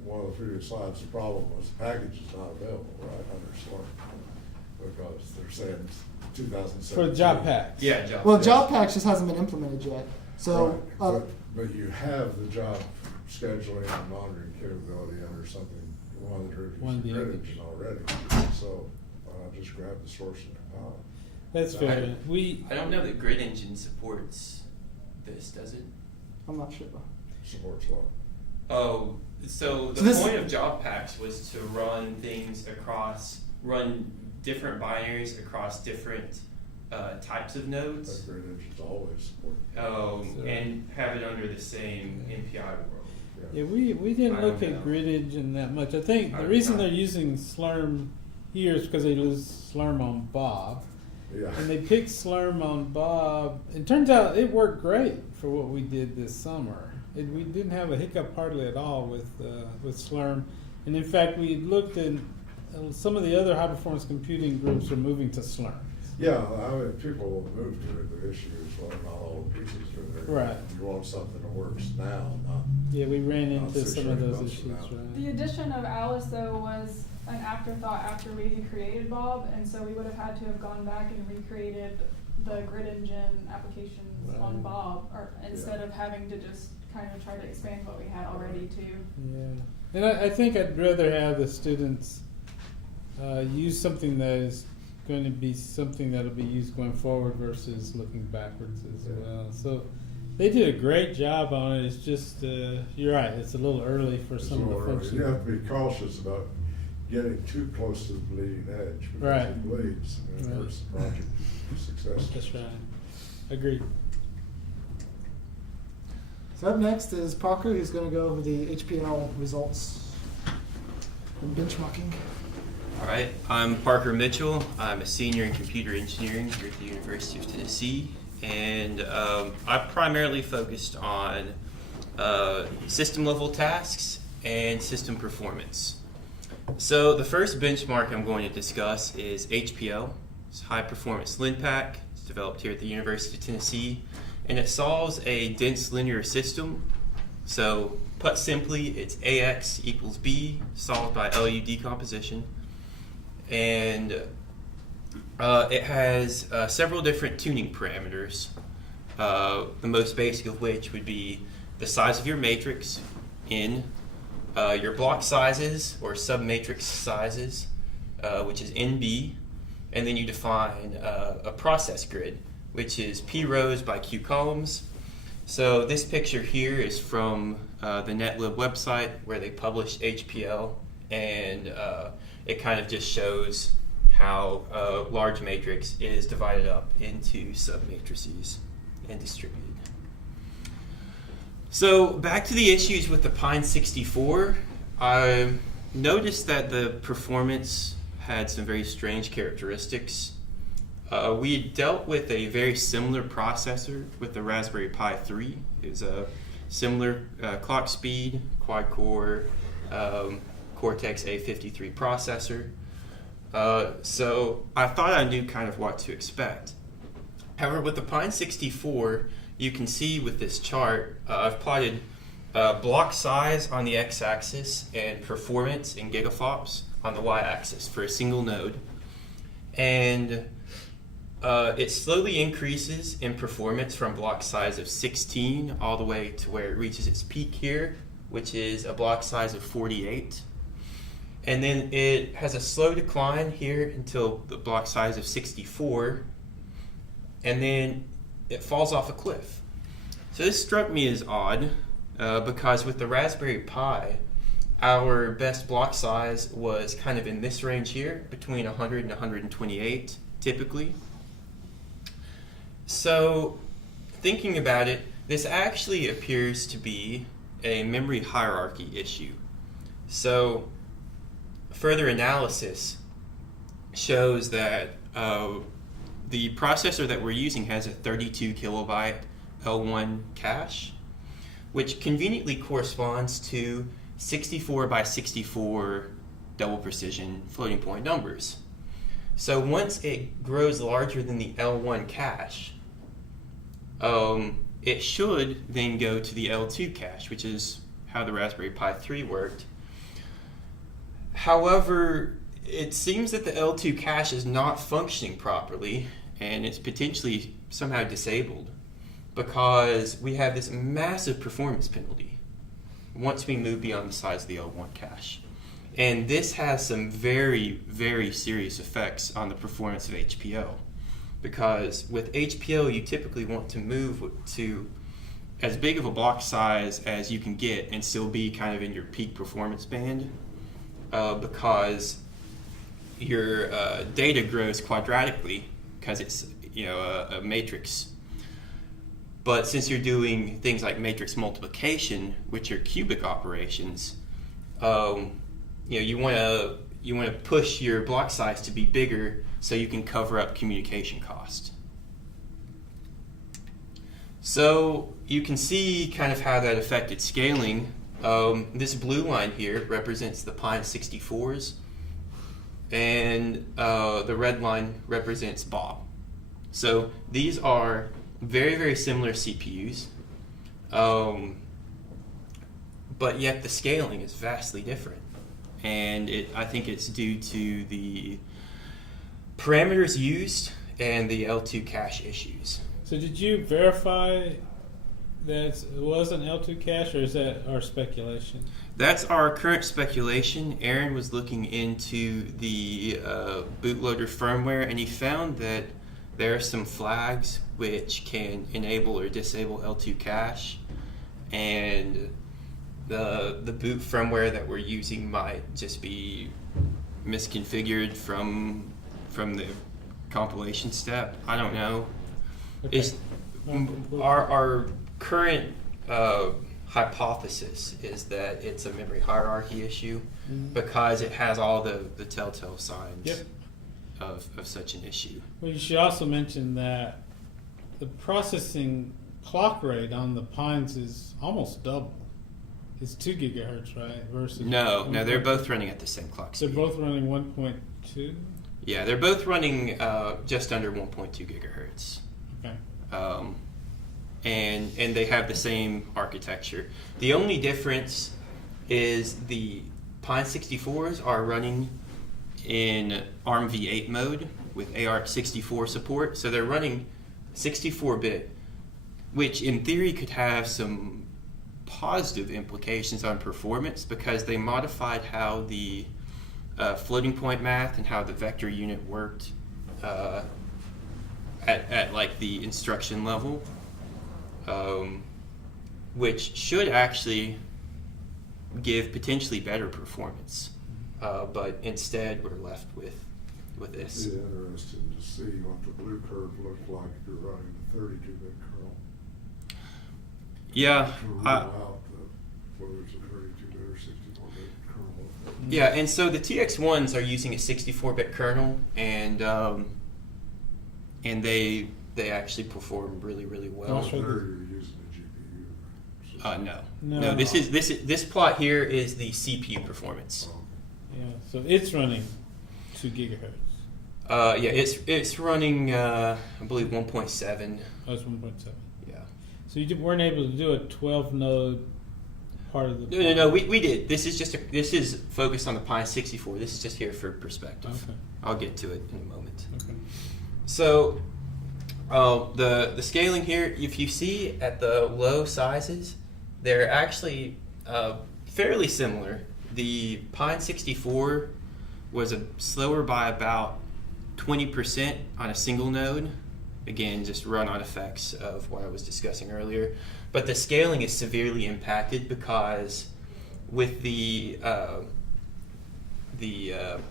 one of the previous slides, the problem was the package is not available, right, under Slurm. Because they're saying 2017. For job packs. Yeah, job. Well, job packs just hasn't been implemented yet. So Right, but you have the job scheduling and monitoring capability under something, one of the One of the derivatives others. Grid Engine already. So just grab the source and compile it. That's fair. I don't know that Grid Engine supports this, does it? I'm not sure. Supports what? Oh, so the this- point of job packs was to run things run different binaries across different types of nodes, That grid engine's always support. and have it under the same MPI world. Yeah, we didn't I look don't at know. grid engine that much. I think the I reason don't. they're using Slurm here is because they use Slurm on Bob. Yeah. And they picked Slurm on Bob. It turns out it worked great for what we did this summer. We didn't have a hiccup hardly at all with Slurm. And in fact, we looked at some of the other high performance computing groups are moving to Slurm. Yeah, I mean, people will move to it. The issue is, well, not all the pieces are there. Right. You want something that works now, not. Yeah, we ran into Six some or of eight those months issues, from now. right? The addition of Alice, though, was an afterthought after we had created Bob, and so we would have had to have gone back and recreated the grid engine applications on Right. Bob, or instead of having to just kind of try to expand what we had already too. Yeah, and I think I'd rather have the students use something that is going to be something that'll be used going forward versus looking backwards as well. So they did a great job on it. It's just you're right. It's a little early for It's some a of the little folks. early. You have to be cautious about getting too close to the bleeding edge. Because Right. it bleeds and it Right. hurts the project success. That's right. Agreed. So up next is Parker, who's going to go over the HPL results and benchmarking. All right, I'm Parker Mitchell. I'm a senior in computer engineering here at the University of Tennessee, and I primarily focused on system level tasks and system performance. So the first benchmark I'm going to discuss is HPL. It's high performance LinPack. It's developed here at the University of Tennessee, and it solves a dense linear system. So put simply, it's AX equals B solved by LU decomposition. And it has several different tuning parameters, the most basic of which would be the size of your matrix in, your block sizes or submatrix sizes, which is NB, and then you define a process grid, which is P rows by Q columns. So this picture here is from the NetLib website where they published HPL, and it kind of just shows how a large matrix is divided up into submatrices and distributed. So back to the issues with the Pine 64, I noticed that the performance had some very strange characteristics. We had dealt with a very similar processor with the Raspberry Pi 3. It was a similar clock speed, quad-core, Cortex A53 processor. So I thought I knew kind of what to expect. However, with the Pine 64, you can see with this chart, I've plotted block size on the x-axis and performance in gigaflops on the y-axis for a single node. And it slowly increases in performance from block size of 16 all the way to where it reaches its peak here, which is a block size of 48. And then it has a slow decline here until the block size of 64, and then it falls off a cliff. So this struck me as odd because with the Raspberry Pi, our best block size was kind of in this range here, between 100 and 128 typically. So thinking about it, this actually appears to be a memory hierarchy issue. So further analysis shows that the processor that we're using has a 32 kilobyte L1 cache, which conveniently corresponds to 64 by 64 double precision floating point numbers. So once it grows larger than the L1 cache, it should then go to the L2 cache, which is how the Raspberry Pi 3 worked. However, it seems that the L2 cache is not functioning properly, and it's potentially somehow disabled because we have this massive performance penalty once we move beyond the size of the L1 cache. And this has some very, very serious effects on the performance of HPL, because with HPL you typically want to move to as big of a block size as you can get and still be kind of in your peak performance band, because your data grows quadratically because it's a matrix. But since you're doing things like matrix multiplication, which are cubic operations, you want to push your block size to be bigger so you can cover up communication cost. So you can see kind of how that affected scaling. This blue line here represents the Pine 64s, and the red line represents Bob. So these are very, very similar CPUs, but yet the scaling is vastly different. And I think it's due to the parameters used and the L2 cache issues. So did you verify that it was an L2 cache, or is that our speculation? That's our current speculation. Aaron was looking into the bootloader firmware, and he found that there are some flags which can enable or disable L2 cache, and the boot firmware that we're using might just be misconfigured from the compilation step. I don't know. Okay. Our current hypothesis is that it's a memory hierarchy issue because it has all the telltale signs. Yep. Of such an issue. Well, you should also mention that the processing clock rate on the Pines is almost double. It's 2 gigahertz, right? Versus No, they're both running at the same clock They're speed. both running 1.2. Yeah, they're both running just under 1.2 gigahertz. Okay. And they have the same architecture. The only difference is the Pine 64s are running in ARM v8 mode with ARC64 support. So they're running 64-bit, which in theory could have some positive implications on performance because they modified how the floating point math and how the vector unit worked at like the instruction level, which should actually give potentially better performance. But instead, we're left with this. It'd be interesting to see what the blue curve looked like if you're running the 32-bit kernel. Yeah. To rule out whether it's a 32-bit or 64-bit kernel. Yeah, and so the TX1s are using a 64-bit kernel, and they actually perform really, really well. Oh, sure. There you're using a GPU. Right? No. This plot here is the CPU performance. Yeah, so it's running 2 gigahertz. Yeah, it's running I believe 1.7. Oh, it's 1.7. Yeah. So you weren't able to do a 12-node part of the... No. We did. This is focused on the Pine 64. This is just here for perspective. Okay. I'll get to it in a moment. Okay. So the scaling here, if you see at the low sizes, they're actually fairly similar. The Pine 64 was slower by about 20% on a single node. Again, just run-on effects of what I was discussing earlier. But the scaling is severely impacted because with the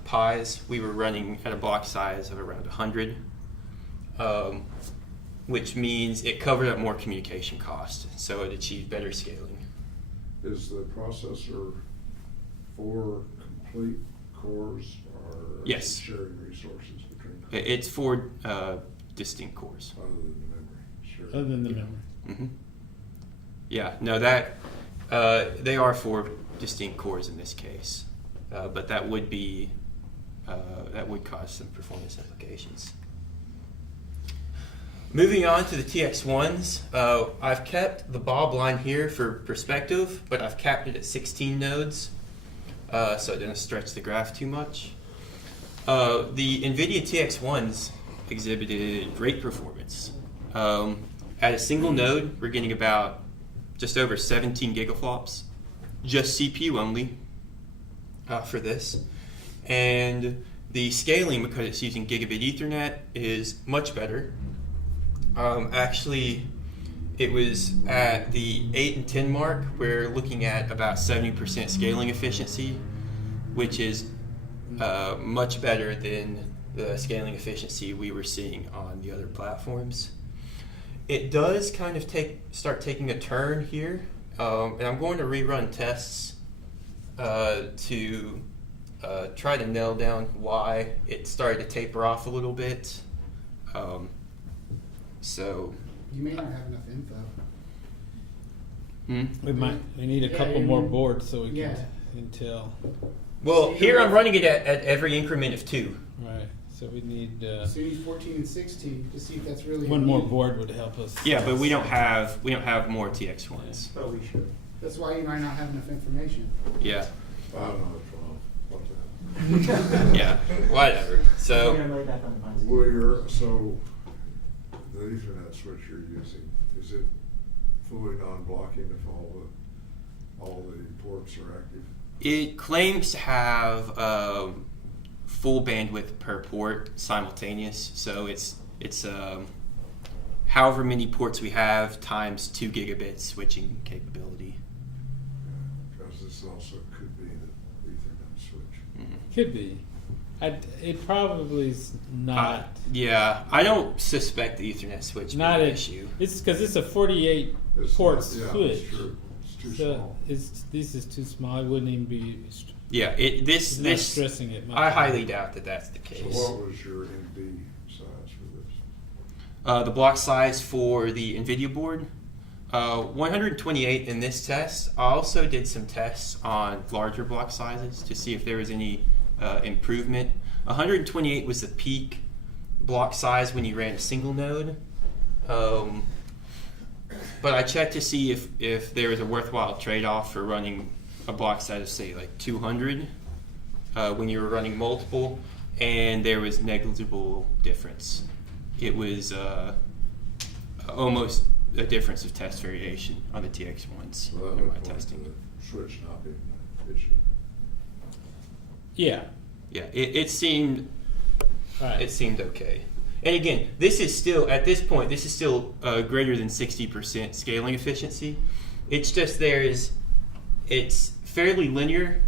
Pis, we were running at a block size of around 100, which means it covered up more communication cost, so it achieved better scaling. Is the processor 4 complete cores, or Yes. is it sharing resources between cores? It's 4 distinct cores. Other than the memory? Sure. Other than the memory. Mm-hmm. Yeah, no, they are 4 distinct cores in this case, but that would cause some performance implications. Moving on to the TX1s, I've kept the Bob line here for perspective, but I've capped it at 16 nodes, so it doesn't stretch the graph too much. The Nividia TX1s exhibited great performance. At a single node, we're getting about just over 17 gigaflops, just CPU only for this. And the scaling, because it's using gigabit Ethernet, is much better. Actually, it was at the 8 and 10 mark, we're looking at about 70% scaling efficiency, which is much better than the scaling efficiency we were seeing on the other platforms. It does kind of start taking a turn here, and I'm going to rerun tests to try to nail down why it started to taper off a little bit. So You may not have enough info. We need a Yeah, couple you more mean- boards so we yeah. can tell. well, here I'm running it at every increment of 2. Right. So we need So you need 14 and 16 to see if that's really one more needed. board would help us. Yeah, but we don't have more TX1s. But we should. That's why you might not have enough information. Yeah, I don't know, 12, what's that? yeah, whatever. So So the Ethernet switch you're using, is it fully non-blocking if all the ports are active? it claims to have full bandwidth per port simultaneous. So it's however many ports we have times 2 gigabit switching capability. Because this also could be the Ethernet switch. Could be. It probably is not. Yeah, I don't suspect the Ethernet switch being Not an an issue. It's because it's a 48 port switch. It's true. It's too So small. this is too small. It wouldn't even be. Yeah, It's not this stressing it. much. I highly doubt that that's the So case. what was your ND size for this? The block size for the NVIDIA board, 128 in this test. I also did some tests on larger block sizes to see if there was any improvement. 128 was the peak block size when you ran a single node. But I checked to see if there was a worthwhile trade-off for running a block size of, say, like 200 when you were running multiple, and there was negligible difference. It was almost a difference of test variation on the TX1s Well, that in would my point to testing. the switch not being an issue. Yeah. Yeah, it seemed Right. it seemed okay. And again, this is still at this point. This is still greater than 60% scaling efficiency. It's just it's fairly linear,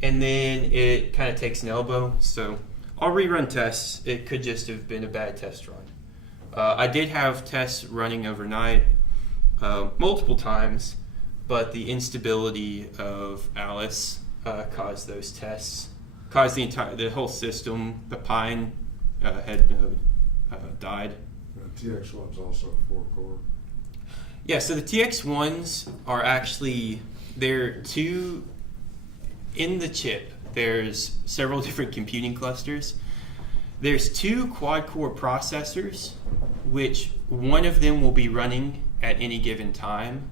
and then it kind of takes an elbow. So I'll rerun tests. It could just have been a bad test run. I did have tests running overnight multiple times, but the instability of Alice caused those tests, caused the whole system, the Pine head node died. The TX1's also 4-core. Yeah, so the TX1s are actually, they're two, in the chip, there's several different computing clusters. There's 2 quad-core processors, which one of them will be running at any given time.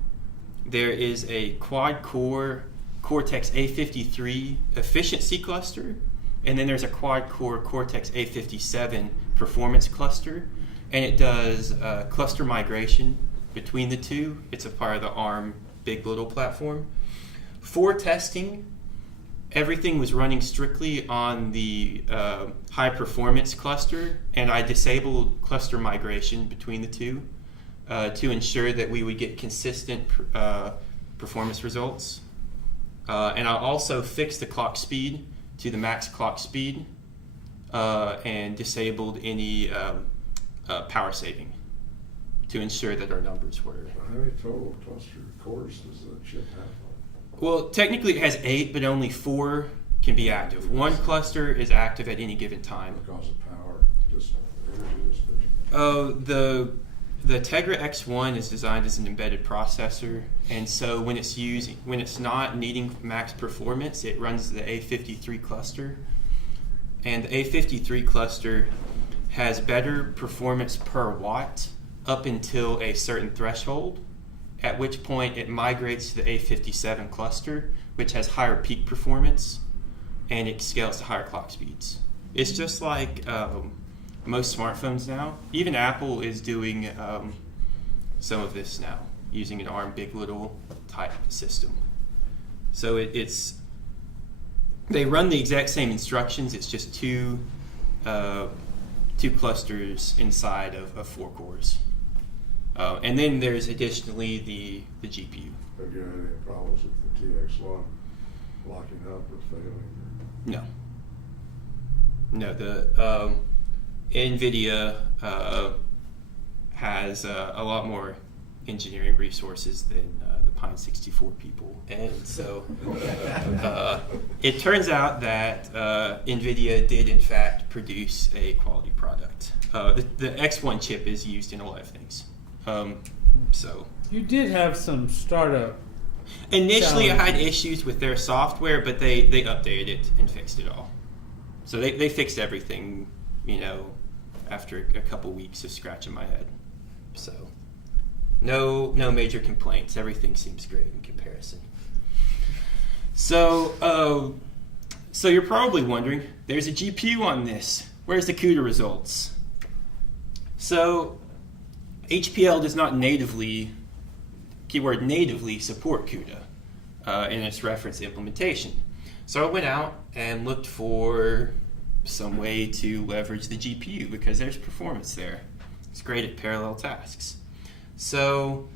There is a quad-core Cortex A53 efficiency cluster, and then there's a quad-core Cortex A57 performance cluster, and it does cluster migration between the two. It's a part of the ARM Big Little platform. For testing, everything was running strictly on the high performance cluster, and I disabled cluster migration between the two to ensure that we would get consistent performance results. And I also fixed the clock speed to the max clock speed and disabled any power saving to ensure that our numbers were. How many total cluster cores does the chip have? Well, technically it has 8, but only 4 can be active. One cluster is active at any given time. Because of power, just energy dissipation. The Tegra X1 is designed as an embedded processor, and so when it's not needing max performance, it runs the A53 cluster. And the A53 cluster has better performance per watt up until a certain threshold, at which point it migrates to the A57 cluster, which has higher peak performance, and it scales to higher clock speeds. It's just like most smartphones now. Even Apple is doing some of this now, using an ARM Big Little type system. So they run the exact same instructions. It's just two clusters inside of 4 cores. And then there's additionally the GPU. Have you had any problems with the TX1 locking up or failing? No. No, the NVIDIA has a lot more engineering resources than the Pine 64 people. And so it turns out that NVIDIA did in fact produce a quality product. The X1 chip is used in a lot of things. So You did have some startup. initially I had challenges. issues with their software, but they updated it and fixed it all. So they fixed everything, after a couple weeks of scratching my head. So no major complaints. Everything seems great in comparison. So you're probably wondering, there's a GPU on this. Where's the CUDA results? So HPL does not natively support CUDA in its reference implementation. So I went out and looked for some way to leverage the GPU because there's performance there. It's great at parallel tasks. So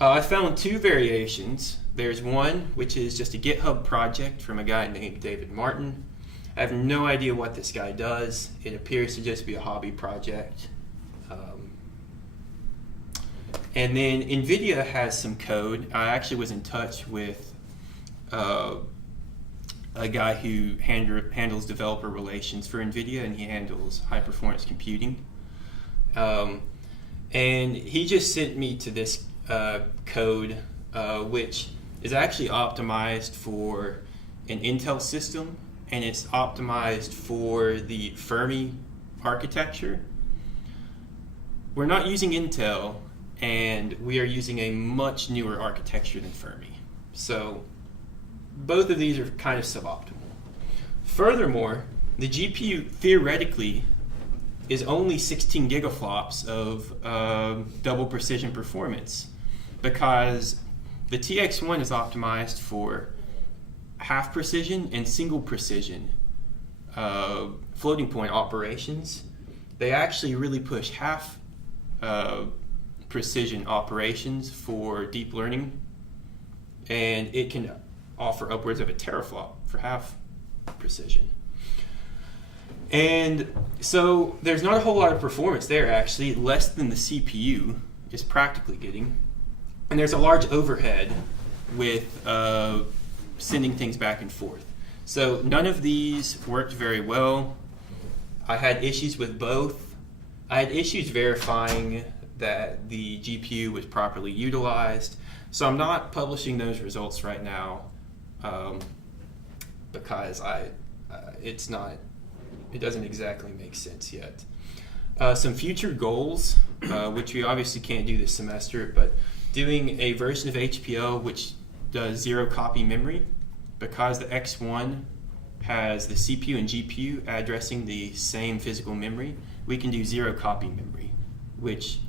I found two variations. There's one which is just a GitHub project from a guy named David Martin. I have no idea what this guy does. It appears to just be a hobby project. And then NVIDIA has some code. I actually was in touch with a guy who handles developer relations for NVIDIA, and he handles high-performance computing. And he just sent me to this code, which is actually optimized for an Intel system, and it's optimized for the Fermi architecture. We're not using Intel, and we are using a much newer architecture than Fermi. So both of these are kind of suboptimal. Furthermore, the GPU theoretically is only 16 gigaflops of double precision performance because the TX1 is optimized for half precision and single precision floating point operations. They actually really push half precision operations for deep learning, and it can offer upwards of a teraflop for half precision. And so there's not a whole lot of performance there, actually, less than the CPU is practically getting. And there's a large overhead with sending things back and forth. So none of these worked very well. I had issues with both. I had issues verifying that the GPU was properly utilized. So I'm not publishing those results right now because it doesn't exactly make sense yet. Some future goals, which we obviously can't do this semester, but doing a version of HPL which does zero copy memory, because the X1 has the CPU and GPU addressing the same physical memory, we can do zero copy memory, which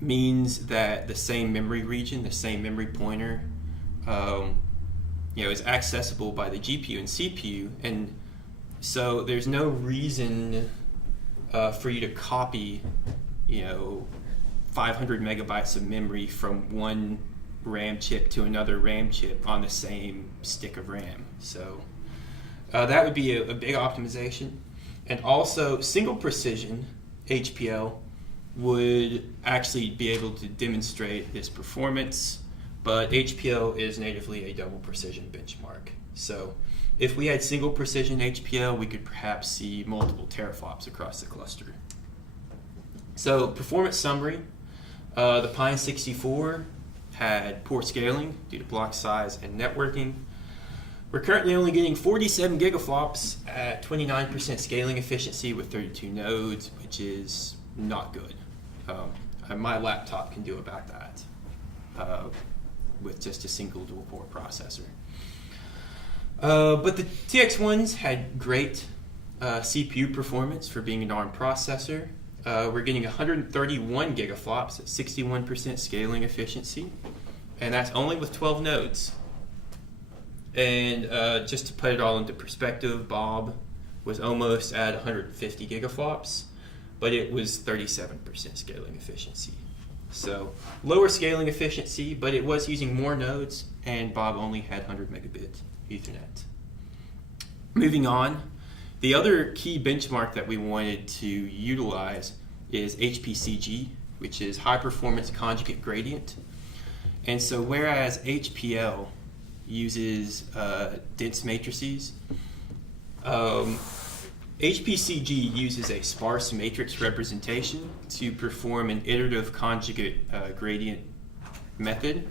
means that the same memory region, the same memory pointer, is accessible by the GPU and CPU, and so there's no reason for you to copy, 500 megabytes of memory from one RAM chip to another RAM chip on the same stick of RAM. So that would be a big optimization. And also, single precision HPL would actually be able to demonstrate this performance, but HPL is natively a double precision benchmark. So if we had single precision HPL, we could perhaps see multiple teraflops across the cluster. So performance summary, the Pine 64 had poor scaling due to block size and networking. We're currently only getting 47 gigaflops at 29% scaling efficiency with 32 nodes, which is not good. My laptop can do about that with just a single dual core processor. But the TX1s had great CPU performance for being an ARM processor. We're getting 131 gigaflops at 61% scaling efficiency, and that's only with 12 nodes. And just to put it all into perspective, Bob was almost at 150 gigaflops, but it was 37% scaling efficiency. So lower scaling efficiency, but it was using more nodes, and Bob only had 100 megabit Ethernet. Moving on, The other key benchmark that we wanted to utilize is HPCG, which is high performance conjugate gradient. And so whereas HPL uses dense matrices, HPCG uses a sparse matrix representation to perform an iterative conjugate gradient method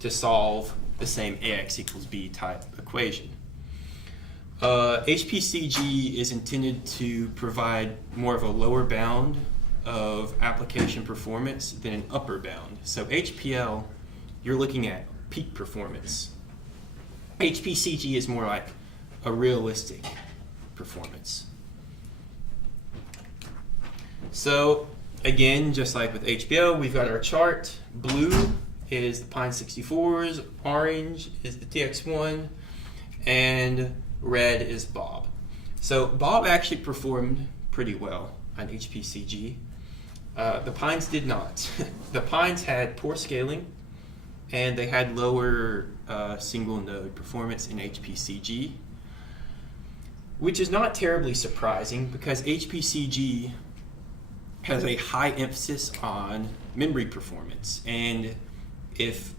to solve the same AX equals B type equation. HPCG is intended to provide more of a lower bound of application performance than an upper bound. So HPL, you're looking at peak performance. HPCG is more like a realistic performance. So again, just like with HPL, we've got our chart. Blue is the Pine 64s, orange is the TX1, and red is Bob. So Bob actually performed pretty well on HPCG. The Pines did not. The Pines had poor scaling, and they had lower single node performance in HPCG, which is not terribly surprising because HPCG has a high emphasis on memory performance. And if,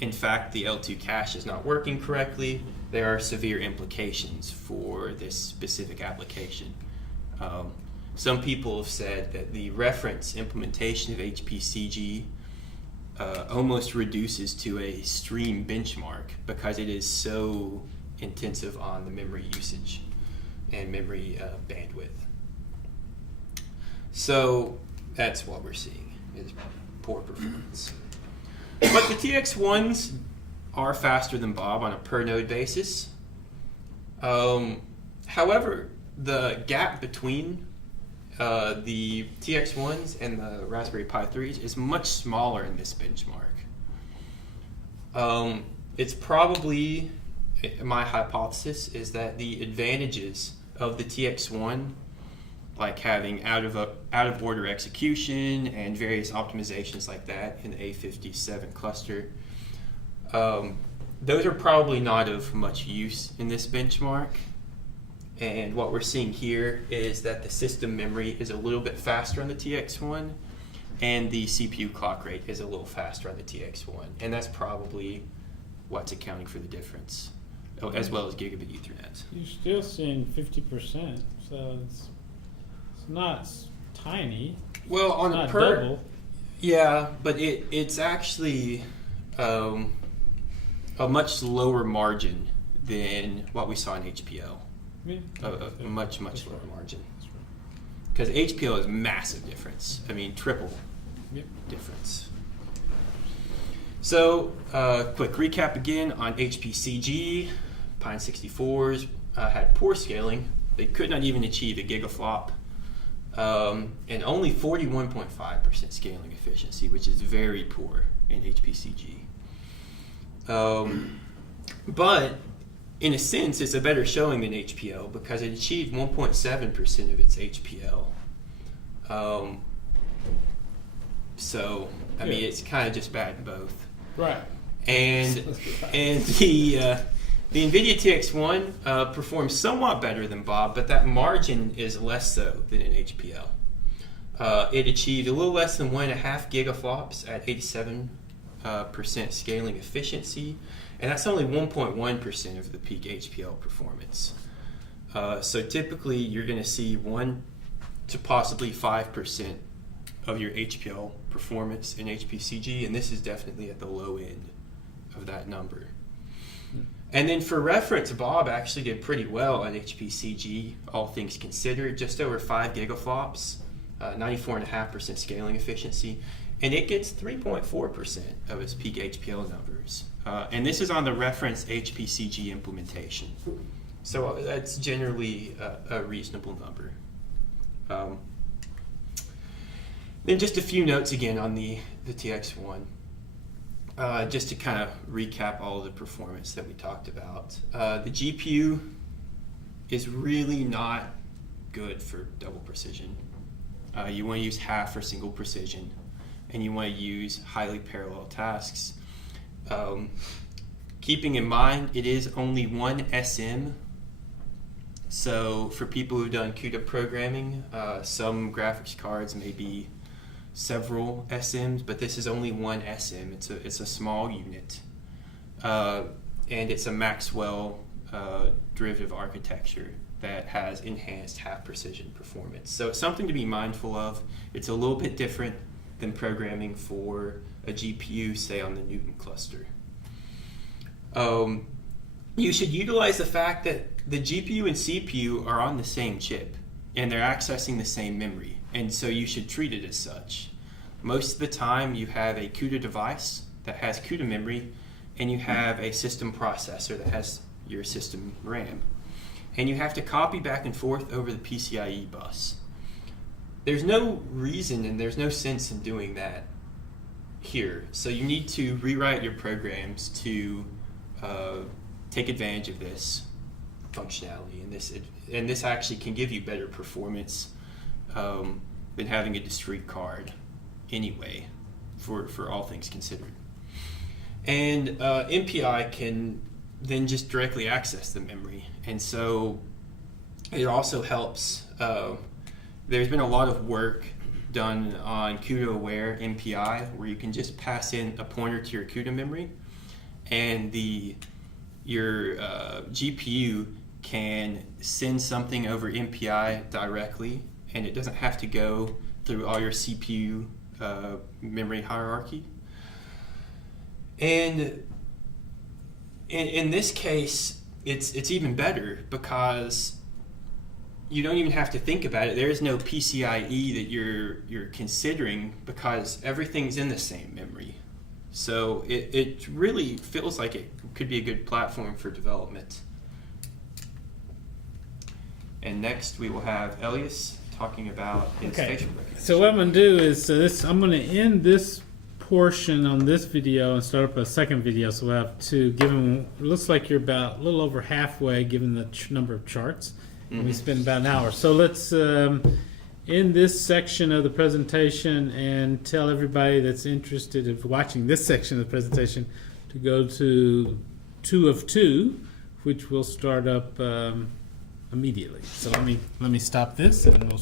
in fact, the L2 cache is not working correctly, there are severe implications for this specific application. Some people have said that the reference implementation of HPCG almost reduces to a stream benchmark because it is so intensive on the memory usage and memory bandwidth. So that's what we're seeing, is poor performance. But the TX1s are faster than Bob on a per node basis. However, the gap between the TX1s and the Raspberry Pi 3s is much smaller in this benchmark. It's probably, my hypothesis is that the advantages of the TX1, like having out of order execution and various optimizations like that in the A57 cluster, those are probably not of much use in this benchmark. And what we're seeing here is that the system memory is a little bit faster on the TX1 and the CPU clock rate is a little faster on the TX1. And that's probably what's accounting for the difference, as well as gigabit Ethernet. You're still seeing 50%, so it's not tiny. Well, on It's a not per, double. yeah, but it's actually a much lower margin than what we saw in HPL. Yeah. A much lower margin. Because HPL is massive difference. I mean, triple Yep. difference. So, quick recap again on HPCG. Pine 64s had poor scaling. They could not even achieve a gigaflop. And only 41.5% scaling efficiency, which is very poor in HPCG. But in a sense, it's a better showing than HPL because it achieved 1.7% of its HPL. So, I mean, it's kind of just bad in both. Right. And the Nividia TX1 performs somewhat better than Bob, but that margin is less so than in HPL. It achieved a little less than 1.5 gigaflops at 87% scaling efficiency, and that's only 1.1% of the peak HPL performance. So typically, you're going to see 1 to possibly 5% of your HPL performance in HPCG, and this is definitely at the low end of that number. And then for reference, Bob actually did pretty well on HPCG, all things considered, just over 5 gigaflops, 94.5% scaling efficiency, and it gets 3.4% of its peak HPL numbers. And this is on the reference HPCG implementation. So that's generally a reasonable number. Then just a few notes again on the TX1. Just to kind of recap all of the performance that we talked about. The GPU is really not good for double precision. You want to use half or single precision, and you want to use highly parallel tasks. Keeping in mind it is only one SM, So for people who've done CUDA programming, some graphics cards may be several SMs, but this is only one SM. It's a small unit, and it's a Maxwell derivative architecture that has enhanced half precision performance. So it's something to be mindful of. It's a little bit different than programming for a GPU, say on the Newton cluster. You should utilize the fact that the GPU and CPU are on the same chip and they're accessing the same memory, and so you should treat it as such. Most of the time you have a CUDA device that has CUDA memory, and you have a system processor that has your system RAM, and you have to copy back and forth over the PCIe bus. There's no reason and there's no sense in doing that here, so you need to rewrite your programs to take advantage of this functionality, and this actually can give you better performance than having a discrete card anyway, for all things considered. And MPI can then just directly access the memory, and so it also helps. There's been a lot of work done on CUDA-aware MPI, where you can just pass in a pointer to your CUDA memory, and your GPU can send something over MPI directly, and it doesn't have to go through all your CPU memory hierarchy. And in this case, it's even better because you don't even have to think about it. There is no PCIe that you're considering because everything's in the same memory. So it really feels like it could be a good platform for development. And next we will have Elias talking about his facial recognition. So what I'm going to do is I'm going to end this portion on this video and start up a second video. So we'll have to give them, it looks like you're about a little over halfway given the number of charts. And we spent about an hour. So let's end this section of the presentation and tell everybody that's interested in watching this section of the presentation to go to 2 of 2, which will start up immediately. So let me stop this and we'll